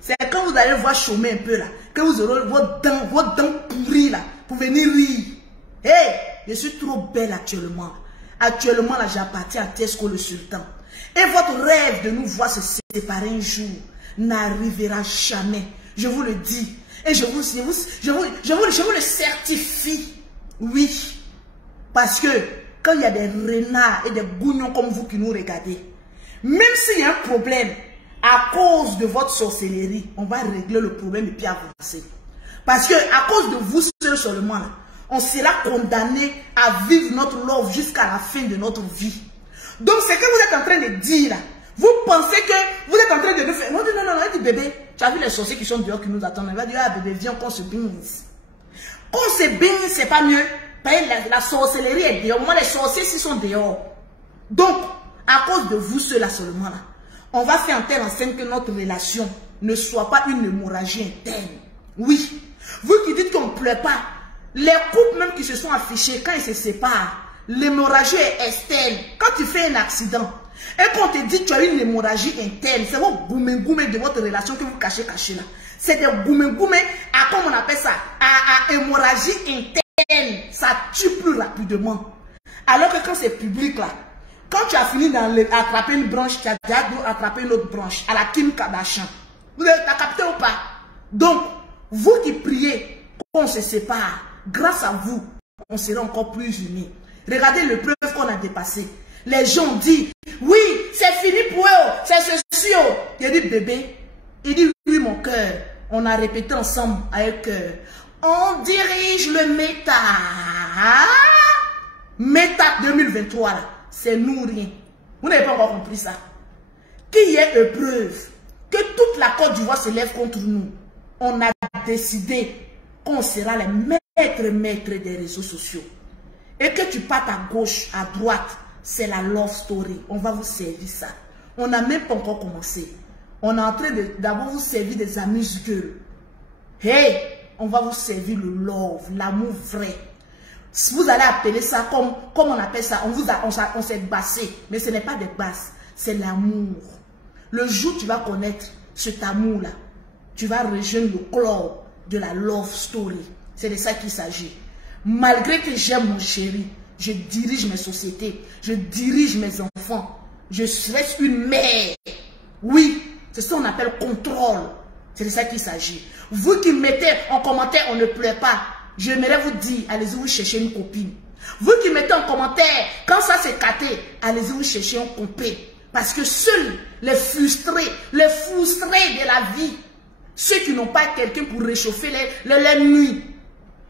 C'est quand vous allez voir chômer un peu là, que vous aurez vos dents pourries là, pour venir rire. Hey, je suis trop belle actuellement. Actuellement là, j'appartiens à Tiesco le sultan. Et votre rêve de nous voir se séparer un jour n'arrivera jamais. Je vous le dis. Et je vous le certifie. Oui. Parce que quand il y a des renards et des bougnons comme vous qui nous regardez, même s'il y a un problème à cause de votre sorcellerie, on va régler le problème et puis avancer. Parce que à cause de vous seul seulement, là, on sera condamné à vivre notre love jusqu'à la fin de notre vie. Donc ce que vous êtes en train de dire là, vous pensez que vous êtes en train de nous faire... Non, non, non, non, il dit bébé, tu as vu les sorciers qui sont dehors qui nous attendent. Il va dire, ah bébé, viens qu'on se baigne. Qu'on se baigne, c'est pas mieux. La sorcellerie est dehors. Moi, les sorciers, ils sont dehors. Donc, à cause de vous ceux-là seulement là, on va faire en telle enseigne que notre relation ne soit pas une hémorragie interne. Oui. Vous qui dites qu'on ne pleure pas, les couples même qui se sont affichés, quand ils se séparent, l'hémorragie est externe. Quand tu fais un accident, et qu'on te dit que tu as une hémorragie interne, c'est vos goumé de votre relation que vous cachez là. C'est des goumé à, comment on appelle ça, à hémorragie interne. Ça tue plus rapidement. Alors que quand c'est public là, quand tu as fini d'attraper une branche, tu as déjà attrapé une autre branche, à la Kim Kardashian. Vous avez capté ou pas? Donc, vous qui priez qu'on se sépare, grâce à vous, on sera encore plus unis. Regardez le preuve qu'on a dépassé. Les gens disent, oui, c'est fini pour eux, c'est ceci. Il dit, bébé, il dit, oui, mon cœur. On a répété ensemble avec cœur. On dirige le méta. Méta 2023, c'est nous rien. Vous n'avez pas encore compris ça. Qu'il y ait épreuve, que toute la Côte d'Ivoire se lève contre nous. On a décidé qu'on sera les maîtres des réseaux sociaux. Et que tu partes à gauche, à droite, c'est la love story. On va vous servir ça. On n'a même pas encore commencé. On est en train d'abord vous servir des amuse-gueules. Hey, on va vous servir le love, l'amour vrai. Vous allez appeler ça comme on appelle ça. On s'est bassé. Mais ce n'est pas des basses, c'est l'amour. Le jour où tu vas connaître cet amour-là, tu vas rejoindre le club de la love story. C'est de ça qu'il s'agit. Malgré que j'aime mon chéri, je dirige mes sociétés, je dirige mes enfants, je reste une mère. Oui, c'est ce qu'on appelle contrôle. C'est de ça qu'il s'agit. Vous qui mettez en commentaire, on ne pleure pas. J'aimerais vous dire, allez-y vous chercher une copine. Vous qui mettez en commentaire, quand ça s'est caté, allez-y vous chercher un copain. Parce que seuls les frustrés de la vie, ceux qui n'ont pas quelqu'un pour réchauffer les nuits,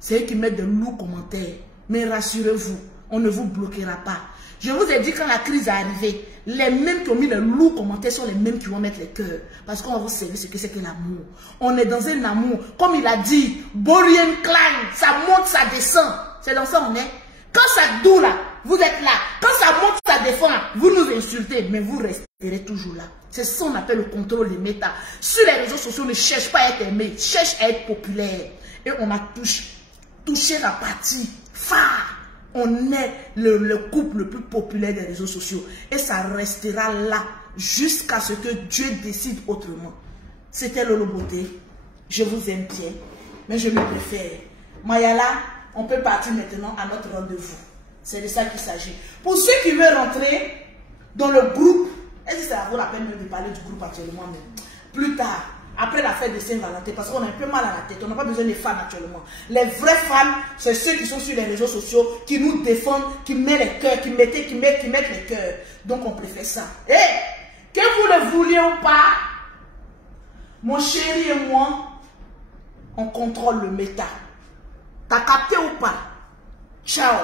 c'est eux qui mettent de lourds commentaires. Mais rassurez-vous, on ne vous bloquera pas. Je vous ai dit quand la crise est arrivée, les mêmes qui ont mis les lourds commentaires sont les mêmes qui vont mettre les cœurs. Parce qu'on va vous servir ce que c'est que l'amour. On est dans un amour. Comme il a dit, Bonnie and Clyde, ça monte, ça descend. C'est dans ça on est. Quand ça doux là, vous êtes là. Quand ça monte, ça défend, vous nous insultez, mais vous resterez toujours là. C'est ça qu'on appelle le contrôle des méta. Sur les réseaux sociaux, ne cherche pas à être aimé, cherche à être populaire. Et on a touché la partie phare. On est le couple le plus populaire des réseaux sociaux. Et ça restera là jusqu'à ce que Dieu décide autrement. C'était Lolo Beauté. Je vous aime bien, mais je me préfère. Mayala, on peut partir maintenant à notre rendez-vous. C'est de ça qu'il s'agit. Pour ceux qui veulent rentrer dans le groupe, est-ce que ça vaut la peine de parler du groupe actuellement même? Plus tard, après la fête de Saint-Valentin, parce qu'on a un peu mal à la tête, on n'a pas besoin des fans actuellement. Les vrais fans, c'est ceux qui sont sur les réseaux sociaux, qui nous défendent, qui mettent les cœurs, qui mettent les cœurs. Donc on préfère ça. Et que vous le vouliez ou pas, mon chéri et moi, on contrôle le méta. T'as capté ou pas? Ciao.